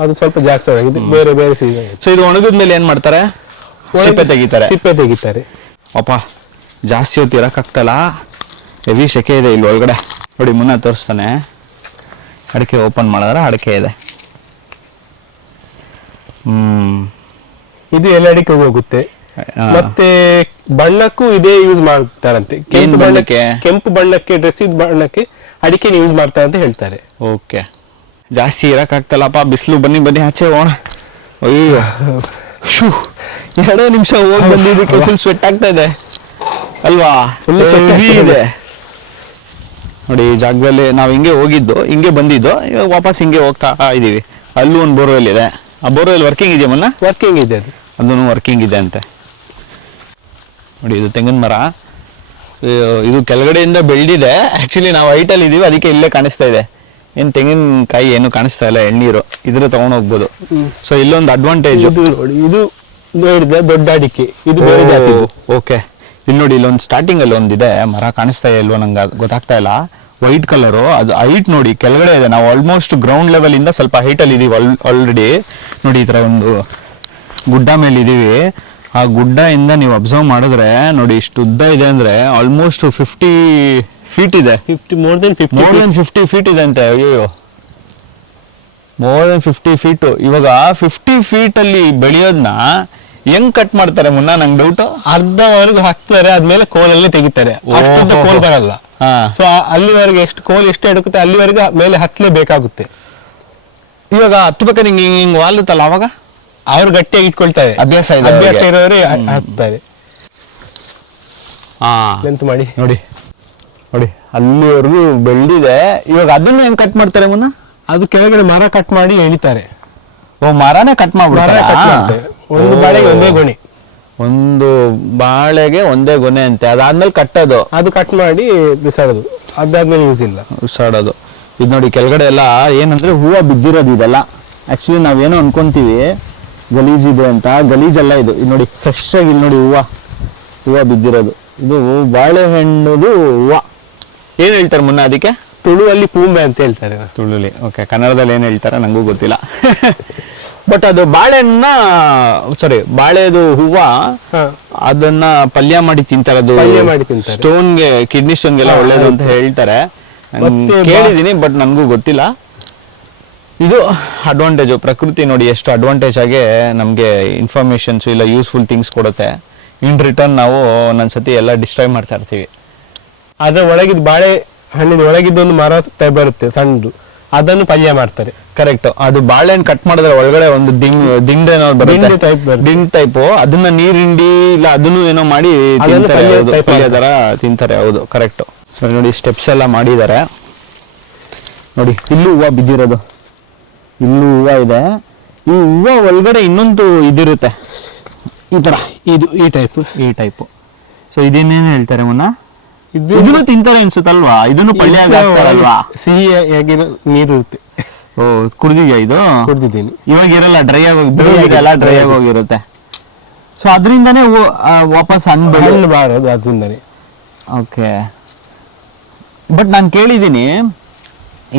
ಅದು ಸ್ವಲ್ಪ ಜಾಸ್ತಿ ಒಣಗಿದೆ, ಬೇರೆ ಬೇರೆ ಸೀಸನ್. ಸೊ ಇದು ಒಣಗಿದ್ಮೇಲೆ ಏನ್ ಮಾಡ್ತಾರೆ, ಸಿಪ್ಪೆ ತೆಗಿತಾರೆ. ಪಾಪ ಜಾಸ್ತಿ ಹೊತ್ತು ಇರಕ್ಕಾಗ್ತಲ್ಲ, ಹೆವಿ ಸೆಕೆ ಇದೆ ಇಲ್ಲಿ ಒಳಗಡೆ. ನೋಡಿ ಮುನ್ನ ತೋರಿಸ್ತಾನೆ, ಅಡಿಕೆ ಓಪನ್ ಮಾಡಿದ್ರೆ ಅಡಿಕೆ ಇದೆ. ಇದು ಎಲ್ಲ ಅಡಿಕೆ ಹೋಗುತ್ತೆ. ಮತ್ತೆ ಬಣ್ಣಕ್ಕೂ ಇದೇ ಯೂಸ್ ಮಾಡ್ತಾರಂತೆ. ಕೆಂಪು ಬಣ್ಣಕ್ಕೆ ಡ್ರೆಸ್ ಬಣ್ಣಕ್ಕೆ ಅಡಿಕೆನ ಯೂಸ್ ಮಾಡ್ತಾರೆ ಅಂತ ಹೇಳ್ತಾರೆ. ಓಕೆ, ಜಾಸ್ತಿ ಇರಕ್ಕಾಗ್ತಲ್ಲಪ್ಪ, ಬಿಸಿಲು. ಬನ್ನಿ ಬನ್ನಿ ಆಚೆ ಹೋಗೋಣ. ಅಯ್ಯೋ, 2 ನಿಮಿಷ ಹೋಗಿ ಬಂದಿದ್ದಕ್ಕೆ ಫುಲ್ ಸ್ವೆಟ್ ಆಗ್ತಾ ಇದೆ ಅಲ್ವಾ? ಫುಲ್ ಸ್ವೆಟ್ ಇದೆ ನೋಡಿ. ಈ ಜಾಗದಲ್ಲಿ ನಾವು ಹಿಂಗೆ ಹೋಗಿದ್ದು, ಹಿಂಗೆ ಬಂದಿದ್ದು, ಇವಾಗ ವಾಪಸ್ ಹಿಂಗೆ ಹೋಗ್ತಾ ಇದೀವಿ. ಅಲ್ಲೂ ಒಂದು ಬೋರ್ವೆಲ್ ಇದೆ. ಆ ಬೋರ್ವೆಲ್ ವರ್ಕಿಂಗ್ ಇದೆಯಾ ಮೊನ್ನ? ವರ್ಕಿಂಗ್ ಇದೆ, ಅದನ್ನು ವರ್ಕಿಂಗ್ ಇದೆ ಅಂತೆ ನೋಡಿ. ಇದು ತೆಂಗಿನ ಮರ, ಇದು ಕೆಳಗಡೆಯಿಂದ ಬೆಳೆದಿದೆ. ಆಕ್ಚುಲಿ ನಾವು ಹೈಟಲ್ಲಿ ಇದೀವಿ, ಅದಕ್ಕೆ ಇಲ್ಲೇ ಕಾಣಿಸ್ತಾ ಇದೆ. ಏನು ತೆಂಗಿನಕಾಯಿ ಏನು ಕಾಣಿಸ್ತಾ ಇಲ್ಲ, ಎಳ್ನೀರು ಇದ್ರ ತಗೊಂಡು ಹೋಗ್ಬೋದು. ಸೊ ಇಲ್ಲೊಂದು ಅಡ್ವಾಂಟೇಜ್ ನೋಡಿ, ಇದು ದೊಡ್ಡ ಅಡಿಕೆ, ಇದು ಬೇರೆ ಜಾತಿ. ಓಕೆ, ಇಲ್ಲಿ ನೋಡಿ, ಇಲ್ಲೊಂದು ಸ್ಟಾರ್ಟಿಂಗ್ ಅಲ್ಲಿ ಒಂದಿದೆ ಮರ, ಕಾಣಿಸ್ತಾ ಇಲ್ವೋ ನಂಗೆ ಗೊತ್ತಾಗ್ತಾ ಇಲ್ಲ. ವೈಟ್ ಕಲರು, ಅದು ಹೈಟ್ ನೋಡಿ ಕೆಳಗಡೆ ಇದೆ. ನಾವು ಆಲ್ಮೋಸ್ಟ್ ಗ್ರೌಂಡ್ ಲೆವೆಲ್ ಇಂದ ಸ್ವಲ್ಪ ಹೈಟ್ ಅಲ್ಲಿ ಇದೀವಿ ಆಲ್ರೆಡಿ. ನೋಡಿ ಈ ತರ ಒಂದು ಗುಡ್ಡ ಮೇಲೆ ಇದೀವಿ. ಆ ಗುಡ್ಡ ಇಂದ ನೀವು ಅಬ್ಸರ್ವ್ ಮಾಡಿದ್ರೆ ನೋಡಿ, ಇಷ್ಟು ಉದ್ದ ಇದೆ ಅಂದ್ರೆ ಆಲ್ಮೋಸ್ಟ್ 50 ಫೀಟ್ ಇದೆ. ಮೋರ್ ದೆನ್ 50 ಫೀಟ್ ಇದೆ ಅಂತೆ. ಅಯ್ಯೋ, ಮೋರ್ ದೆನ್ 50 ಫೀಟ್. ಇವಾಗ 50 ಫೀಟ್ ಅಲ್ಲಿ ಬೆಳೆಯೋದನ್ನ ಹೆಂಗ್ ಕಟ್ ಮಾಡ್ತಾರೆ ಮುನ್ನ? ನಂಗೆ ಡೌಟ್. ಅರ್ಧವರೆಗೂ ಹಾಕ್ತಾರೆ, ಆದ್ಮೇಲೆ ಕೋಲಲ್ಲಿ ತೆಗಿತಾರೆ. ಅಷ್ಟೊಂದು ಕೋಲ್ ಬರಲ್ಲ. ಸೊ ಅಲ್ಲಿವರೆಗೆ ಎಷ್ಟು ಕೋಲ್ ಎಷ್ಟು ಎಡುತ್ತೆ ಅಲ್ಲಿವರೆಗೆ ಮೇಲೆ ಹತ್ತಲೇಬೇಕಾಗುತ್ತೆ. ಇವಾಗ ಹತ್ಬೇಕಾದ್ರೆ ಹಿಂಗೆ ಹಿಂಗೆ ವಾಲುತ್ತಲ್ಲ, ಅವಾಗ ಅವ್ರು ಗಟ್ಟಿಯಾಗಿ ಇಟ್ಕೊಳ್ತಾರೆ. ಅಭ್ಯಾಸ ಇರೋರು ಹಾಕ್ತಾರೆ. ಲೆಂತ್ ಮಾಡಿ ನೋಡಿ ನೋಡಿ, ಅಲ್ಲಿವರೆಗೂ ಬೆಳೆದಿದೆ. ಇವಾಗ ಅದನ್ನ ಹೆಂಗ್ ಕಟ್ ಮಾಡ್ತಾರೆ ಮುನ್ನ? ಅದು ಕೆಳಗಡೆ ಮರ ಕಟ್ ಮಾಡಿ ಎಳಿತಾರೆ. ಓ, ಮರನೇ ಕಟ್ ಮಾಡ್ಬಿಡ್ತಾರೆ. ಒಂದು ಬಾಳೆಗೆ ಒಂದೇ ಗೊನೆ, ಒಂದು ಬಾಳೆಗೆ ಒಂದೇ ಗೊನೆ ಅಂತೆ. ಅದಾದ್ಮೇಲೆ ಕಟ್ಟೋದು, ಅದು ಕಟ್ ಮಾಡಿ ಬಿಸಾಡೋದು, ಅದಾದ್ಮೇಲೆ ಯೂಸ್ ಇಲ್ಲ, ಬಿಸಾಡೋದು. ಇದು ನೋಡಿ ಕೆಳಗಡೆ ಎಲ್ಲ ಏನಂದ್ರೆ ಹೂವು ಬಿದ್ದಿರೋದು ಇದೆಲ್ಲ. ಆಕ್ಚುಲಿ ನಾವೇನೋ ಅನ್ಕೊಂತೀವಿ ಗಲೀಜಿದೆ ಅಂತ, ಗಲೀಜಲ್ಲ ಇದು. ಇದು ನೋಡಿ ಫ್ರೆಶ್ ಆಗಿ ಇಲ್ಲಿ ನೋಡಿ ಹೂವು ಬಿದ್ದಿರೋದು. ಇದು ಬಾಳೆಹಣ್ಣುದು ಹೂವು. ಏನ್ ಹೇಳ್ತಾರೆ ಮುನ್ನ ಅದಕ್ಕೆ? ತುಳುವಲ್ಲಿ ಪೂಂಬೆ ಅಂತ ಹೇಳ್ತಾರೆ. ತುಳುಲಿ, ಓಕೆ. ಕನ್ನಡದಲ್ಲಿ ಏನ್ ಹೇಳ್ತಾರೆ ನಂಗೂ ಗೊತ್ತಿಲ್ಲ. ಬಟ್ ಅದು ಬಾಳೆಹಣ್ಣ, ಸಾರಿ, ಬಾಳೆದು ಹೂವ, ಅದನ್ನ ಪಲ್ಯ ಮಾಡಿ ತಿಂತಾರೆ. ಅದು ಸ್ಟೋನ್ಗೆ, ಕಿಡ್ನಿ ಸ್ಟೋನ್ಗೆಲ್ಲ ಒಳ್ಳೇದು ಅಂತ ಹೇಳ್ತಾರೆ. ಕೇಳಿದೀನಿ, ಬಟ್ ನನ್ಗೂ ಗೊತ್ತಿಲ್ಲ. ಇದು ಅಡ್ವಾಂಟೇಜು. ಪ್ರಕೃತಿ ನೋಡಿ ಎಷ್ಟು ಅಡ್ವಾಂಟೇಜ್ ಆಗಿ ನಮಗೆ ಇನ್ಫಾರ್ಮೇಶನ್ಸ್ ಇಲ್ಲ ಯೂಸ್ಫುಲ್ ಥಿಂಗ್ಸ್ ಕೊಡುತ್ತೆ. ಇನ್ ರಿಟರ್ನ್ ನಾವು ಒಂದೊಂದ್ಸತಿ ಎಲ್ಲ ಡಿಸ್ಟ್ರಾಯ್ ಮಾಡ್ತಾ ಇರ್ತೀವಿ. ಅದ್ರ ಒಳಗಿದ್ ಬಾಳೆ ಹಣ್ಣಿನ ಒಳಗಿದ್ದೊಂದು ಮರ ಟೈಪ್ ಬರುತ್ತೆ ಸಣ್ಣದು, ಅದನ್ನು ಪಲ್ಯ ಮಾಡ್ತಾರೆ. ಕರೆಕ್ಟ್. ಅದು ಬಾಳೆಹಣ್ಣು ಕಟ್ ಮಾಡಿದ್ರೆ ಒಳಗಡೆ ಒಂದು ದಿಂಡ್ ಏನೋ ಬರುತ್ತೆ, ದಿಂಡ್ ಟೈಪ್. ಅದನ್ನ ನೀರಿಂಡಿ ಇಲ್ಲ ಅದನ್ನು ಏನೋ ಮಾಡಿ ಪಲ್ಯ ತರ ತಿಂತಾರೆ. ಹೌದು, ಕರೆಕ್ಟ್. ಸರಿ ನೋಡಿ, ಸ್ಟೆಪ್ಸ್ ಎಲ್ಲ ಮಾಡಿದ್ದಾರೆ ನೋಡಿ. ಇಲ್ಲೂ ಹೂವು ಬಿದ್ದಿರೋದು, ಇಲ್ಲೂ ಹೂವು ಇದೆ. ಈ ಹೂವು ಒಳಗಡೆ ಇನ್ನೊಂದು ಇದಿರುತ್ತೆ ಈ ತರ, ಇದು ಈ ಟೈಪ್. ಸೊ ಇದೇನೇನು ಹೇಳ್ತಾರೆ ಮುನ್ನ? ಇದನ್ನು ತಿಂತಾರೆ ಅನ್ಸುತ್ತಲ್ವಾ? ಇದನ್ನು ಪಲ್ಯ ಹಾಕ್ತಾರಲ್ವಾ? ಸಿಹಿಯಾಗಿ ನೀರು ಇರುತ್ತೆ. ಓ, ಕುಡ್ದಿದ್ಯಾ? ಇದು ಕುಡ್ದಿದ್ದೀನಿ. ಇವಾಗ ಇರಲ್ಲ, ಡ್ರೈ ಆಗಿ ಹೋಗಿರುತ್ತೆ. ಸೊ ಅದರಿಂದನೇ ವಾಪಸ್ ಹಣ್ಣು ಬಾರೋದು ಅದರಿಂದನೇ. ಓಕೆ. ಬಟ್ ನಾನು ಕೇಳಿದ್ದೀನಿ,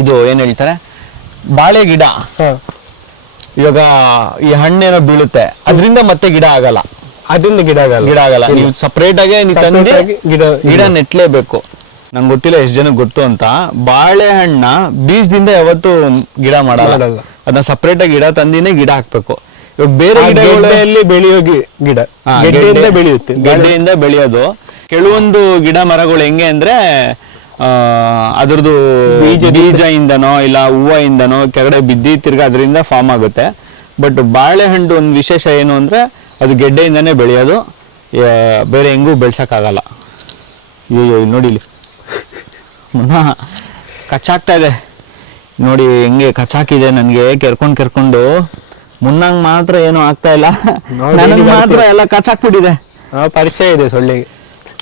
ಇದು ಏನ್ ಹೇಳ್ತಾರೆ, ಬಾಳೆ ಗಿಡ ಇವಾಗ ಈ ಹಣ್ಣೇನೋ ಬೀಳುತ್ತೆ, ಅದರಿಂದ ಮತ್ತೆ ಗಿಡ ಆಗಲ್ಲ. ಅದರಿಂದ ಗಿಡ ಆಗಲ್ಲ. ನೀವು ಸಪರೇಟ್ ಆಗಿ ಗಿಡ ನೆಟ್ಲೇಬೇಕು. ನಂಗೆ ಗೊತ್ತಿಲ್ಲ ಎಷ್ಟು ಜನಕ್ಕೆ ಗೊತ್ತು ಅಂತ. ಬಾಳೆಹಣ್ಣ ಬೀಜದಿಂದ ಯಾವತ್ತು ಗಿಡ ಮಾಡಲ್ಲ, ಅದನ್ನ ಸಪರೇಟ್ ಆಗಿ ಗಿಡ ತಂದಿನೇ ಗಿಡ ಹಾಕ್ಬೇಕು. ಇವಾಗ ಬೇರೆ ಗಿಡಗಳಲ್ಲಿ ಬೆಳೆಯೋ ಗಿಡ ಬೆಳೆಯುತ್ತೆ, ಗೆಡ್ಡೆಯಿಂದ ಬೆಳೆಯೋದು. ಕೆಲವೊಂದು ಗಿಡ ಮರಗಳು ಹೆಂಗೆ ಅಂದ್ರೆ ಅದ್ರದ್ದು ಬೀಜದಿಂದನೋ ಇಲ್ಲ ಹೂವಿಂದನೋ ಕೆಳಗಡೆ ಬಿದ್ದಿ ತಿರ್ಗಾ ಅದರಿಂದ ಫಾರ್ಮ್ ಆಗುತ್ತೆ. ಬಟ್ ಬಾಳೆಹಣ್ಣು ಒಂದು ವಿಶೇಷ ಏನು ಅಂದ್ರೆ ಅದು ಗೆಡ್ಡೆಯಿಂದನೇ ಬೆಳೆಯೋದು, ಬೇರೆ ಹೆಂಗೂ ಬೆಳ್ಸಕ್ಕಾಗಲ್ಲ. ಅಯ್ಯೋ, ಇಲ್ಲಿ ನೋಡಿ, ಇಲ್ಲಿ ಕಚ್ಚಾಗ್ತಾ ಇದೆ ನೋಡಿ, ಹೆಂಗೆ ಕಚ್ಚಾಕಿದೆ ನನಗೆ. ಕೆರ್ಕೊಂಡು ಮುನ್ನಂಗ್ ಮಾತ್ರ ಏನು ಆಗ್ತಾ ಇಲ್ಲ, ನನಗೆ ಮಾತ್ರ ಎಲ್ಲ ಕಚ್ಚಾಕ್ಬಿಟ್ಟಿದೆ. ಪರಿಚಯ ಇದೆ ಸೊಳ್ಳೆಗೆ.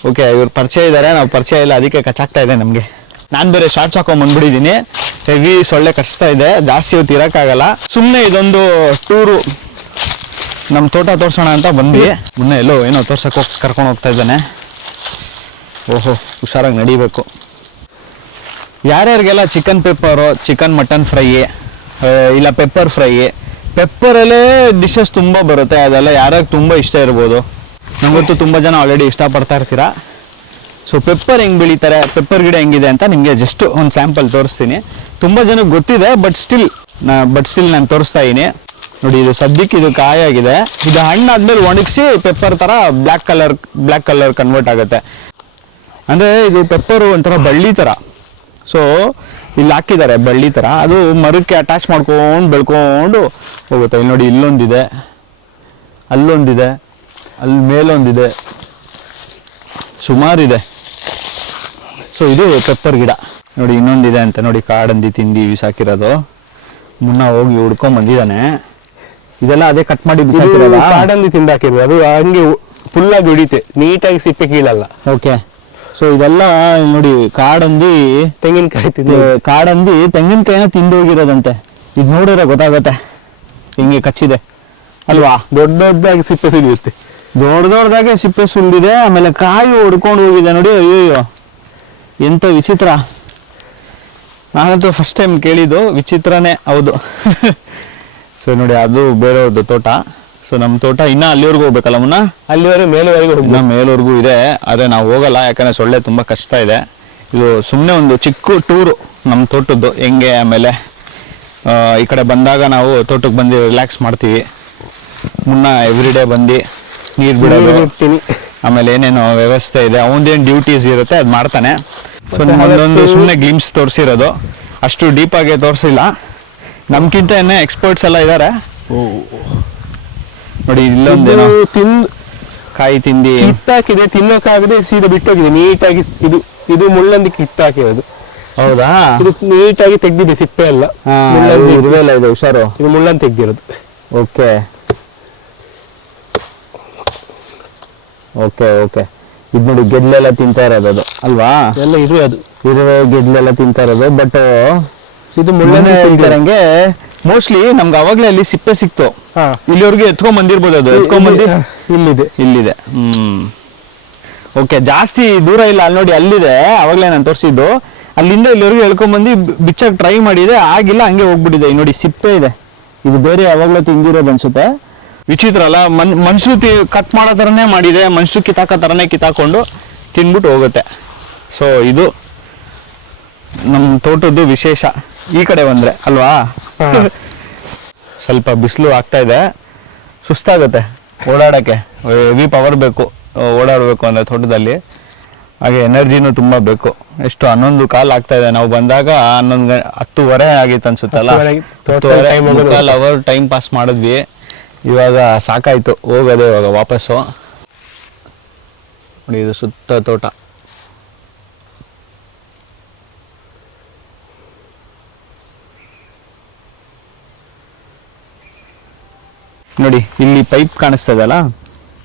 ಓಕೆ, ಇವ್ರು ಪರಿಚಯ ಇದ್ದಾರೆ, ನಾವು ಪರಿಚಯ ಇಲ್ಲ, ಅದಕ್ಕೆ ಕಚ್ಚಾಗ್ತಾ ಇದೆ ನಮಗೆ. ನಾನು ಬೇರೆ ಶಾರ್ಟ್ಸ್ ಹಾಕೊಂಡ್ ಬಂದ್ಬಿಟ್ಟಿದ್ದೀನಿ. ಹೆವಿ ಸೊಳ್ಳೆ ಕಚ್ತಾ ಇದೆ, ಜಾಸ್ತಿ ಹೊತ್ತು ಇರೋಕ್ಕಾಗಲ್ಲ. ಸುಮ್ಮನೆ ಇದೊಂದು ಟೂರು ನಮ್ಮ ತೋಟ ತೋರ್ಸೋಣ ಅಂತ ಬಂದ್ವಿ. ಮುನ್ನೆ ಎಲ್ಲೋ ಏನೋ ತೋರ್ಸಕ್ಕೆ ಕರ್ಕೊಂಡು ಹೋಗ್ತಾ ಇದ್ದಾನೆ. ಓಹೋ, ಹುಷಾರಾಗಿ ನಡಿಬೇಕು. ಯಾರ್ಯಾರಿಗೆಲ್ಲ chicken pepper, chicken mutton fry ಇಲ್ಲ ಪೆಪ್ಪರ್ ಫ್ರೈ, ಪೆಪ್ಪರಲ್ಲೇ ಡಿಶಸ್ ತುಂಬ ಬರುತ್ತೆ. ಅದೆಲ್ಲ ಯಾರ್ಯಾರಿಗೆ ತುಂಬ ಇಷ್ಟ ಇರ್ಬೋದು. ನಂಗೊತ್ತು ತುಂಬ ಜನ ಆಲ್ರೆಡಿ ಇಷ್ಟಪಡ್ತಾ ಇರ್ತೀರಾ. ಸೊ ಪೆಪ್ಪರ್ ಹೆಂಗೆ ಬೆಳೀತಾರೆ, ಪೆಪ್ಪರ್ ಗಿಡ ಹೆಂಗಿದೆ ಅಂತ ನಿಮಗೆ ಜಸ್ಟ್ ಒಂದು ಸ್ಯಾಂಪಲ್ ತೋರಿಸ್ತೀನಿ. ತುಂಬ ಜನಕ್ಕೆ ಗೊತ್ತಿದೆ, ಬಟ್ ಸ್ಟಿಲ್ ನಾನು ತೋರಿಸ್ತಾ ಇದ್ದೀನಿ. ನೋಡಿ ಇದು ಸದ್ಯಕ್ಕೆ ಇದು ಕಾಯಾಗಿದೆ. ಇದು ಹಣ್ಣಾದ್ಮೇಲೆ ಒಣಗಿಸಿ ಪೆಪ್ಪರ್ ತರ ಬ್ಲ್ಯಾಕ್ ಕಲರ್ ಕನ್ವರ್ಟ್ ಆಗುತ್ತೆ. ಅಂದ್ರೆ ಇದು ಪೆಪ್ಪರ್ ಒಂಥರ ಬಳ್ಳಿ ತರ. ಸೊ ಇಲ್ಲಿ ಹಾಕಿದ್ದಾರೆ ಬಳ್ಳಿ ತರ, ಅದು ಮರಕ್ಕೆ ಅಟ್ಯಾಚ್ ಮಾಡ್ಕೊಂಡು ಬೆಳ್ಕೊಂಡು ಹೋಗುತ್ತೆ. ಇಲ್ಲಿ ನೋಡಿ ಇಲ್ಲೊಂದಿದೆ, ಅಲ್ಲೊಂದಿದೆ, ಅಲ್ಲಿ ಮೇಲೊಂದಿದೆ, ಸುಮಾರಿದೆ. ಸೊ ಇದು ಪೆಪ್ಪರ್ ಗಿಡ. ನೋಡಿ ಇನ್ನೊಂದಿದೆ ಅಂತ ನೋಡಿ, ಕಾಡಂದಿ ತಿಂದು ಬಿಸಾಕಿರೋದು. ಮುನ್ನ ಹೋಗಿ ಹುಡ್ಕೊಂಡ್ ಬಂದಿದ್ದಾನೆ. ಇದೆಲ್ಲ ಅದೇ ಕಟ್ ಮಾಡಿ ಬಿಸಾಕಿರೋದು. ಕಾಡಂದಿ ತಿಂದಾಕಿರೋದು, ಅದು ಹಂಗೆ ಫುಲ್ ಆಗಿ ಹೊಡಿತೆ, ನೀಟಾಗಿ ಸಿಪ್ಪೆ ಕೀಳಲ್ಲ. ಓಕೆ. ಸೊ ಇದೆಲ್ಲ ನೋಡಿ ಕಾಡಂದಿ ತೆಂಗಿನಕಾಯಿ ಕಾಡಂದಿ ತೆಂಗಿನಕಾಯಿನ ತಿಂದು ಹೋಗಿರೋದಂತೆ. ಇದು ನೋಡಿದ್ರೆ ಗೊತ್ತಾಗತ್ತೆ ಹಿಂಗೆ ಕಚ್ಚಿದೆ ಅಲ್ವಾ. ದೊಡ್ಡ ದೊಡ್ಡದಾಗಿ ಸಿಪ್ಪೆ ಸುಲಿಯುತ್ತೆ, ದೊಡ್ಡದಾಗೆ ಸಿಪ್ಪೆ ಸುಲಿದಿದೆ. ಆಮೇಲೆ ಕಾಯಿ ಹೊಡ್ಕೊಂಡು ಹೋಗಿದೆ ನೋಡಿ. ಅಯ್ಯೋ ಎಂತ ವಿಚಿತ್ರ. ನಾನಂತೂ ಫಸ್ಟ್ ಟೈಮ್ ಕೇಳಿದ್ದು, ವಿಚಿತ್ರನೇ ಹೌದು. ಸೊ ನೋಡಿ ಅದು ಬೇರೆಯವ್ರದ್ದು ತೋಟ. ಸೊ ನಮ್ಮ ತೋಟ ಇನ್ನ ಅಲ್ಲಿವರೆಗೂ ಹೋಗ್ಬೇಕಲ್ಲ ಮುನ್ನ, ಅಲ್ಲಿವರೆಗೂ ಮೇಲೆವರೆಗೂ ಇನ್ನ ಮೇಲವರೆಗೂ ಇದೆ. ಆದರೆ ನಾವು ಹೋಗಲ್ಲ, ಯಾಕಂದ್ರೆ ಸೊಳ್ಳೆ ತುಂಬ ಕಷ್ಟ ಇದೆ. ಇದು ಸುಮ್ಮನೆ ಒಂದು ಚಿಕ್ಕ ಟೂರು ನಮ್ಮ ತೋಟದ್ದು ಹೆಂಗೆ. ಆಮೇಲೆ ಈ ಕಡೆ ಬಂದಾಗ ನಾವು ತೋಟಕ್ಕೆ ಬಂದು ರಿಲ್ಯಾಕ್ಸ್ ಮಾಡ್ತೀವಿ. ಮುನ್ನ ಎವ್ರಿಡೇ ಬಂದು ನೀರು ಬಿಡೋದು, ಆಮೇಲೆ ಏನೇನು ವ್ಯವಸ್ಥೆ ಇದೆ, ಅವನದೇನು ಡ್ಯೂಟೀಸ್ ಇರುತ್ತೆ ಅದು ಮಾಡ್ತಾನೆ. ಸೊ ಒಂದೊಂದು ಸುಮ್ಮನೆ ಗ್ಲಿಮ್ಸ್ ತೋರಿಸಿರೋದು, ಅಷ್ಟು ಡೀಪಾಗಿ ತೋರಿಸಿಲ್ಲ. ನಮ್ಗಿಂತ ಏನೇ ಎಕ್ಸ್ಪರ್ಟ್ಸ್ ಎಲ್ಲ ಇದ್ದಾರೆ ನೋಡಿ. ಇಲ್ಲೊಂದೇನು ಕಾಯಿ ತಿಂದು ಕಿತ್ತಾಕಿದೆ, ತಿನ್ನೋಕ್ಕಾಗದೆ ಸೀದಾ ಬಿಟ್ಟೋಗಿದೆ ನೀಟಾಗಿ. ಇದು ಮುಳ್ಳಂದಿ ಕಿತ್ತಾಕಿರೋದು. ಹೌದಾ? ಇದು ನೀಟಾಗಿ ತೆಗ್ದಿದೆ ಸಿಪ್ಪೆ ಎಲ್ಲ. ಇರುವೆಲ್ಲ ಇದೆ, ಹುಷಾರು. ಇದು ಮುಳ್ಳಂದಿ ತೆಗ್ದಿರೋದು. Okay okay okay. ಇದು ನೋಡಿ ಗೆಡ್ಲೆಲ್ಲ ತಿಂತಾ ಇರೋದು ಅದು ಅಲ್ವಾ? ಎಲ್ಲ ಇರುವೆ, ಅದು ಇರುವೆ ಗೆಡ್ಲೆಲ್ಲ ತಿಂತಾ ಇರೋದು. ಬಟ್ ಇದು ಮುಳ್ಳಂದಿ ಹೇಳ್ತಾರಂಗೆ ಮೋಸ್ಟ್ಲಿ ನಮ್ಗೆ ಅವಾಗಲೇ ಅಲ್ಲಿ ಸಿಪ್ಪೆ ಸಿಕ್ತು. ಇಲ್ಲಿವರೆಗೆ ಎತ್ಕೊಂಡ್ ಬಂದಿರ್ಬೋದು, ಅದು ಎತ್ಕೊಂಡ್ ಬಂದು ಇಲ್ಲಿದೆ. ಓಕೆ, ಜಾಸ್ತಿ ದೂರ ಇಲ್ಲ. ಅಲ್ಲಿ ನೋಡಿ ಅಲ್ಲಿದೆ, ಅವಾಗಲೇ ನಾನು ತೋರಿಸಿದ್ದು. ಅಲ್ಲಿಂದ ಇಲ್ಲಿವರೆಗೂ ಎಳ್ಕೊಂಡ್ಬಂದು ಬಿಚ್ಚಕ್ಕೆ ಟ್ರೈ ಮಾಡಿದೆ, ಆಗಿಲ್ಲ, ಹಂಗೆ ಹೋಗ್ಬಿಟ್ಟಿದೆ. ನೋಡಿ ಸಿಪ್ಪೆ ಇದೆ, ಇದು ಬೇರೆ ಯಾವಾಗಲೂ ತಿಂದಿರೋದು ಅನ್ಸುತ್ತೆ. ವಿಚಿತ್ರ ಅಲ್ಲ? ಮನುಷ್ಯರು ಕಟ್ ಮಾಡೋ ಥರನೇ ಮಾಡಿದೆ, ಮನುಷ್ಯರು ಕಿತ್ತಾಕೋ ಥರನೇ ಕಿತ್ತಾಕೊಂಡು ತಿನ್ಬಿಟ್ಟು ಹೋಗುತ್ತೆ. ಸೊ ಇದು ನಮ್ಮ ತೋಟದ್ದು ವಿಶೇಷ ಈ ಕಡೆ ಬಂದರೆ ಅಲ್ವಾ. ಸ್ವಲ್ಪ ಬಿಸಿಲು ಆಗ್ತಾ ಇದೆ, ಸುಸ್ತಾಗುತ್ತೆ ಓಡಾಡೋಕ್ಕೆ. ಹೆವಿ ಪವರ್ ಬೇಕು ಓಡಾಡಬೇಕು ಅಂದರೆ ತೋಟದಲ್ಲಿ. ಹಾಗೆ ಎನರ್ಜಿನೂ ತುಂಬ ಬೇಕು. ಎಷ್ಟು 11:15 ಆಗ್ತಾ ಇದೆ. ನಾವು ಬಂದಾಗ 10:30 ಆಗಿತ್ತು ಅನ್ಸುತ್ತಲ್ಲ. 10:30 ಅವರ್ ಟೈಮ್ ಪಾಸ್ ಮಾಡಿದ್ವಿ. ಇವಾಗ ಸಾಕಾಯ್ತು, ಹೋಗೋದೆ ಇವಾಗ ವಾಪಸ್ಸು. ನೋಡಿ ಇದು ಸುತ್ತ ತೋಟ. ನೋಡಿ ಇಲ್ಲಿ ಪೈಪ್ ಕಾಣಿಸ್ತದಲ್ಲ,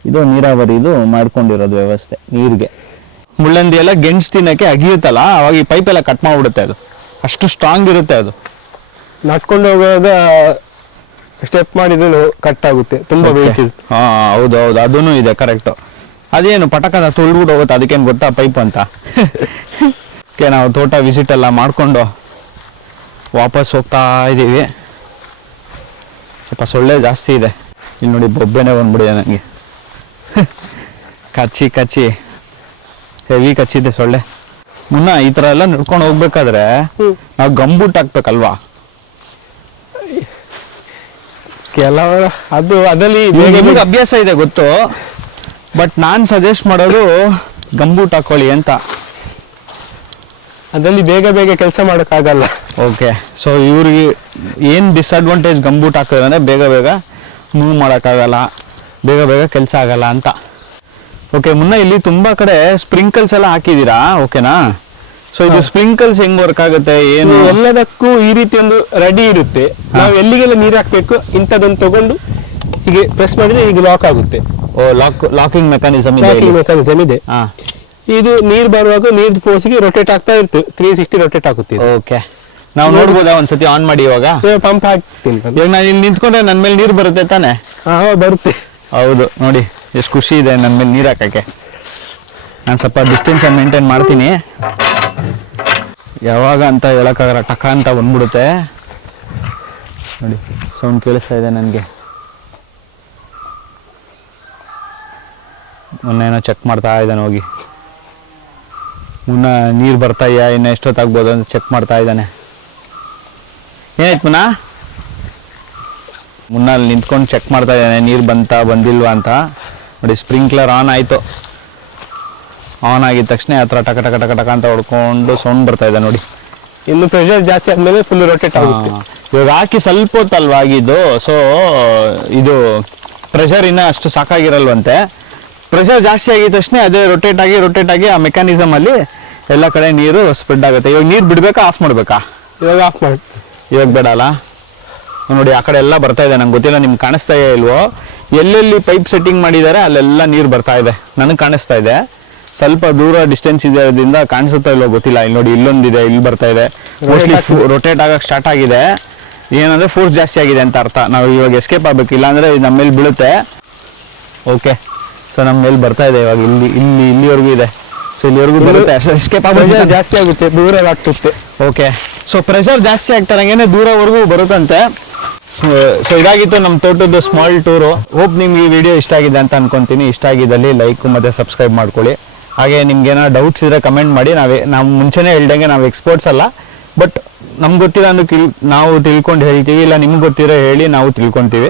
ಇದು ನೀರಾವರಿ, ಇದು ಮಾಡ್ಕೊಂಡಿರೋದು ವ್ಯವಸ್ಥೆ ನೀರಿಗೆ. ಮುಳ್ಳಂದಿ ಎಲ್ಲ ಗೆಣಸು ತಿನ್ನಕ್ಕೆ ಅಗಿಯುತ್ತಲ್ಲ, ಅವಾಗ ಈ ಪೈಪ್ ಎಲ್ಲ ಕಟ್ ಮಾಡ್ಬಿಡುತ್ತೆ. ಅದು ಅಷ್ಟು ಸ್ಟ್ರಾಂಗ್ ಇರುತ್ತೆ. ಅದು ನಡ್ಕೊಂಡು ಹೋಗುವಾಗ ಸ್ಟೆಪ್ ಮಾಡಿದ್ರೆ ಕಟ್ ಆಗುತ್ತೆ, ತುಂಬಾ ವೇಟ್. ಹಾ ಹೌದು, ಅದೂ ಇದೆ, ಕರೆಕ್ಟ್. ಅದೇನು ಪಟಕದ ತುಳ್ಬಿಟ್ಟು ಹೋಗುತ್ತೆ, ಅದಕ್ಕೇನು ಗೊತ್ತಾ ಪೈಪ್ ಅಂತ. ನಾವು ತೋಟ ವಿಸಿಟ್ ಎಲ್ಲ ಮಾಡಿಕೊಂಡು ವಾಪಸ್ ಹೋಗ್ತಾ ಇದ್ದೀವಿ. ಸ್ವಲ್ಪ ಸೊಳ್ಳೆ ಜಾಸ್ತಿ ಇದೆ. ಇಲ್ಲಿ ನೋಡಿ ಬೊಬ್ಬೆನೇ ಬಂದ್ಬಿಡಿದೆ ನನಗೆ. ಕಚ್ಚಿ ಹೆವಿ ಕಚ್ಚಿದೆ ಸೊಳ್ಳೆ. ಮುನ್ನ ಈ ಥರ ಎಲ್ಲ ನಡ್ಕೊಂಡು ಹೋಗ್ಬೇಕಾದ್ರೆ ನಾವು ಗಂಬೂಟ್ ಹಾಕ್ಬೇಕಲ್ವಾ? ಕೆಲವರ ಅದು ಅದರಲ್ಲಿ ನಿಮಗೆ ಅಭ್ಯಾಸ ಇದೆ ಗೊತ್ತು, ಬಟ್ ನಾನು ಸಜೆಸ್ಟ್ ಮಾಡೋದು ಗಂಬೂಟ್ ಹಾಕೊಳ್ಳಿ ಅಂತ. ಅದರಲ್ಲಿ ಬೇಗ ಕೆಲಸ ಮಾಡೋಕ್ಕಾಗಲ್ಲ. ಓಕೆ, ಸೊ ಇವ್ರಿಗೆ ಏನು ಡಿಸ್ಅಡ್ವಾಂಟೇಜ್ ಗಂಬೂಟ್ ಹಾಕಿದ್ರೆ ಅಂದರೆ ಬೇಗ ಮೂವ್ ಮಾಡೋಕ್ಕಾಗಲ್ಲ, ಬೇಗ ಕೆಲಸ ಆಗಲ್ಲ ಅಂತ. ಓಕೆ, ಮುನ್ನ ಇಲ್ಲಿ ತುಂಬ ಕಡೆ ಸ್ಪ್ರಿಂಕಲ್ಸ್ ಎಲ್ಲ ಹಾಕಿದ್ದೀರಾ, ಓಕೆನಾ? ಸೊ ಇದು ಸ್ಪ್ರಿಂಕಲ್ಸ್ ಹೆಂಗ್ ವರ್ಕ್ ಆಗುತ್ತೆ ಏನು? ಎಲ್ಲದಕ್ಕೂ ಈ ರೀತಿ ಒಂದು ರೆಡಿ ಇರುತ್ತೆ. ನಾವು ಎಲ್ಲಿಗೆಲ್ಲ ನೀರು ಹಾಕ್ಬೇಕು ಇಂಥದ್ದೊಂದು ತಗೊಂಡು ಹೀಗೆ ಪ್ರೆಸ್ ಮಾಡಿದ್ರೆ ಈಗ ಲಾಕ್ ಆಗುತ್ತೆ. ಲಾಕಿಂಗ್ ಮೆಕ್ಯಾನಿಸಮ್ ಇದೆ. ಇದು ನೀರು ಬರುವಾಗ ನೀರು ಫೋರ್ಸ್ಗೆ ರೊಟೇಟ್ ಆಗ್ತಾ ಇರ್ತದೆ, 360 ರೊಟೇಟ್ ಆಗುತ್ತೆ. ಓಕೆ, ನಾವು ನೋಡ್ಬೋದಾ ಒಂದ್ಸತಿ ಆನ್ ಮಾಡಿ? ಇವಾಗ ಪಂಪ್ ಹಾಕ್ತೀನಿ. ಇವಾಗ ನಾನು ಇಲ್ಲಿ ನಿಂತ್ಕೊಂಡ್ರೆ ನನ್ನ ಮೇಲೆ ನೀರು ಬರುತ್ತೆ ತಾನೆ? ಬರುತ್ತೆ. ಹೌದು, ನೋಡಿ ಎಷ್ಟು ಖುಷಿ ಇದೆ ನನ್ನ ಮೇಲೆ ನೀರು ಹಾಕಕ್ಕೆ. ನಾನು ಸ್ವಲ್ಪ ಡಿಸ್ಟೆನ್ಸ್ ಮೇಂಟೈನ್ ಮಾಡ್ತೀನಿ. ಯಾವಾಗ ಅಂತ ಹೇಳಕ್ಕಾಗಲ್ಲ, ಟಕ ಅಂತ ಬಂದ್ಬಿಡುತ್ತೆ. ನೋಡಿ ಸೌಂಡ್ ಕೇಳಿಸ್ತಾ ಇದೆ ನನಗೆ. ಮೊನ್ನೇನೋ ಚೆಕ್ ಮಾಡ್ತಾ ಇದ್ದಾನೆ ಹೋಗಿ. ಮುನ್ನ ನೀರು ಬರ್ತಾ ಇದೆಯಾ, ಇನ್ನು ಎಷ್ಟೊತ್ತಾಗ್ಬೋದು ಅಂತ ಚೆಕ್ ಮಾಡ್ತಾ ಇದ್ದಾನೆ. ಏನಾಯ್ತು ಮುನ್ನ? ಮುನ್ನಲ್ಲಿ ನಿಂತ್ಕೊಂಡು ಚೆಕ್ ಮಾಡ್ತಾ ಇದ್ದಾನೆ ನೀರು ಬಂದಿಲ್ವಾ ಅಂತ. ನೋಡಿ ಸ್ಪ್ರಿಂಕ್ಲರ್ ಆನ್ ಆಯಿತು. ಆನ್ ಆಗಿದ ತಕ್ಷಣ ಹತ್ರ ಟಕ ಟಕ ಟಕ ಟಕ ಅಂತ ಹೊಡ್ಕೊಂಡು ಸೌಂಡ್ ಬರ್ತಾ ಇದೆ ನೋಡಿ. ಇನ್ನು ಪ್ರೆಷರ್ ಜಾಸ್ತಿ ಆದ್ಮೇಲೆ ಫುಲ್ ರೊಟೇಟ್ ಆಗುತ್ತೆ. ಇವಾಗ ಹಾಕಿ ಸ್ವಲ್ಪ ಹೊತ್ತಲ್ವ ಆಗಿದ್ದು, ಸೊ ಇದು ಪ್ರೆಷರ್ ಇನ್ನೂ ಅಷ್ಟು ಸಾಕಾಗಿರಲ್ವಂತೆ. ಪ್ರೆಷರ್ ಜಾಸ್ತಿ ಆಗಿದ ತಕ್ಷಣ ಅದೇ ರೊಟೇಟ್ ಆಗಿ ಆ ಮೆಕ್ಯಾನಿಸಮ್ ಅಲ್ಲಿ ಎಲ್ಲ ಕಡೆ ನೀರು ಸ್ಪ್ರೆಡ್ ಆಗುತ್ತೆ. ಇವಾಗ ನೀರು ಬಿಡ್ಬೇಕಾ ಆಫ್ ಮಾಡ್ಬೇಕಾ? ಇವಾಗ ಆಫ್ ಮಾಡಿ. ಇವಾಗ ಬೇಡಲ್ಲ ನೋಡಿ, ಆ ಕಡೆ ಎಲ್ಲ ಬರ್ತಾ ಇದೆ. ನಂಗೆ ಗೊತ್ತಿಲ್ಲ ನಿಮ್ಗೆ ಕಾಣಿಸ್ತಾ ಇಲ್ವೋ. ಎಲ್ಲೆಲ್ಲಿ ಪೈಪ್ ಸೆಟ್ಟಿಂಗ್ ಮಾಡಿದ್ದಾರೆ ಅಲ್ಲೆಲ್ಲ ನೀರು ಬರ್ತಾ ಇದೆ. ನನಗೆ ಕಾಣಿಸ್ತಾ ಇದೆ. ಸ್ವಲ್ಪ ದೂರ ಡಿಸ್ಟೆನ್ಸ್ ಇದರಿಂದ ಕಾಣಿಸುತ್ತಾ ಇಲ್ವೋ ಗೊತ್ತಿಲ್ಲ. ಇಲ್ಲಿ ನೋಡಿ, ಇಲ್ಲೊಂದಿದೆ, ಇಲ್ಲಿ ಬರ್ತಾ ಇದೆ. ಮೋಸ್ಟ್ಲಿ ರೊಟೇಟ್ ಆಗಕ್ಕೆ ಸ್ಟಾರ್ಟ್ ಆಗಿದೆ. ಏನಂದ್ರೆ ಫೋರ್ಸ್ ಜಾಸ್ತಿ ಆಗಿದೆ ಅಂತ ಅರ್ಥ. ನಾವು ಇವಾಗ ಎಸ್ಕೇಪ್ ಆಗಬೇಕು, ಇಲ್ಲಾಂದ್ರೆ ನಮ್ಮ ಮೇಲೆ ಬೀಳುತ್ತೆ. ಓಕೆ, ಸೊ ನಮ್ಮ ಮೇಲೆ ಬರ್ತಾ ಇದೆ ಇವಾಗ. ಇಲ್ಲಿವರೆಗೂ ಇದೆ. ಸೊ ಇಲ್ಲಿವರೆಗೂ ಬರುತ್ತೆ. ಎಸ್ಕೇಪ್ ಆಗೋದು ಜಾಸ್ತಿ ಆಗುತ್ತೆ, ದೂರ ಆಗ್ತುತ್ತೆ. ಓಕೆ, ಸೊ ಪ್ರೆಷರ್ ಜಾಸ್ತಿ ಆಗ್ತಾರಂಗೆ ದೂರವರೆಗೂ ಬರುತ್ತಂತೆ. ಸೊ ಇದಾಗಿತ್ತು ನಮ್ಮ ತೋಟದ ಸ್ಮಾಲ್ ಟೂರು. ಹೋಪ್ ನಿಮ್ಗೆ ಈ ವಿಡಿಯೋ ಇಷ್ಟ ಆಗಿದೆ ಅಂತ ಅನ್ಕೊಂತೀನಿ. ಇಷ್ಟ ಆಗಿದ್ದಲ್ಲಿ ಲೈಕ್ ಮತ್ತು ಸಬ್ಸ್ಕ್ರೈಬ್ ಮಾಡ್ಕೊಳ್ಳಿ. ಹಾಗೆ ನಿಮ್ಗೆ ಏನಾದ್ರು ಡೌಟ್ಸ್ ಇದ್ರೆ ಕಮೆಂಟ್ ಮಾಡಿ. ನಾವು ಮುಂಚೆನೇ ಹೇಳ್ದಂಗೆ ನಾವು ಎಕ್ಸ್ಪರ್ಟ್ಸ್ ಅಲ್ಲ, ಬಟ್ ನಮ್ಗೆ ಗೊತ್ತಿಲ್ಲ ಅಂದ್ರೆ ನಾವು ತಿಳ್ಕೊಂಡು ಹೇಳ್ತೀವಿ. ಇಲ್ಲ ನಿಮ್ಗೆ ಗೊತ್ತಿರೋ ಹೇಳಿ ನಾವು ತಿಳ್ಕೊತೀವಿ.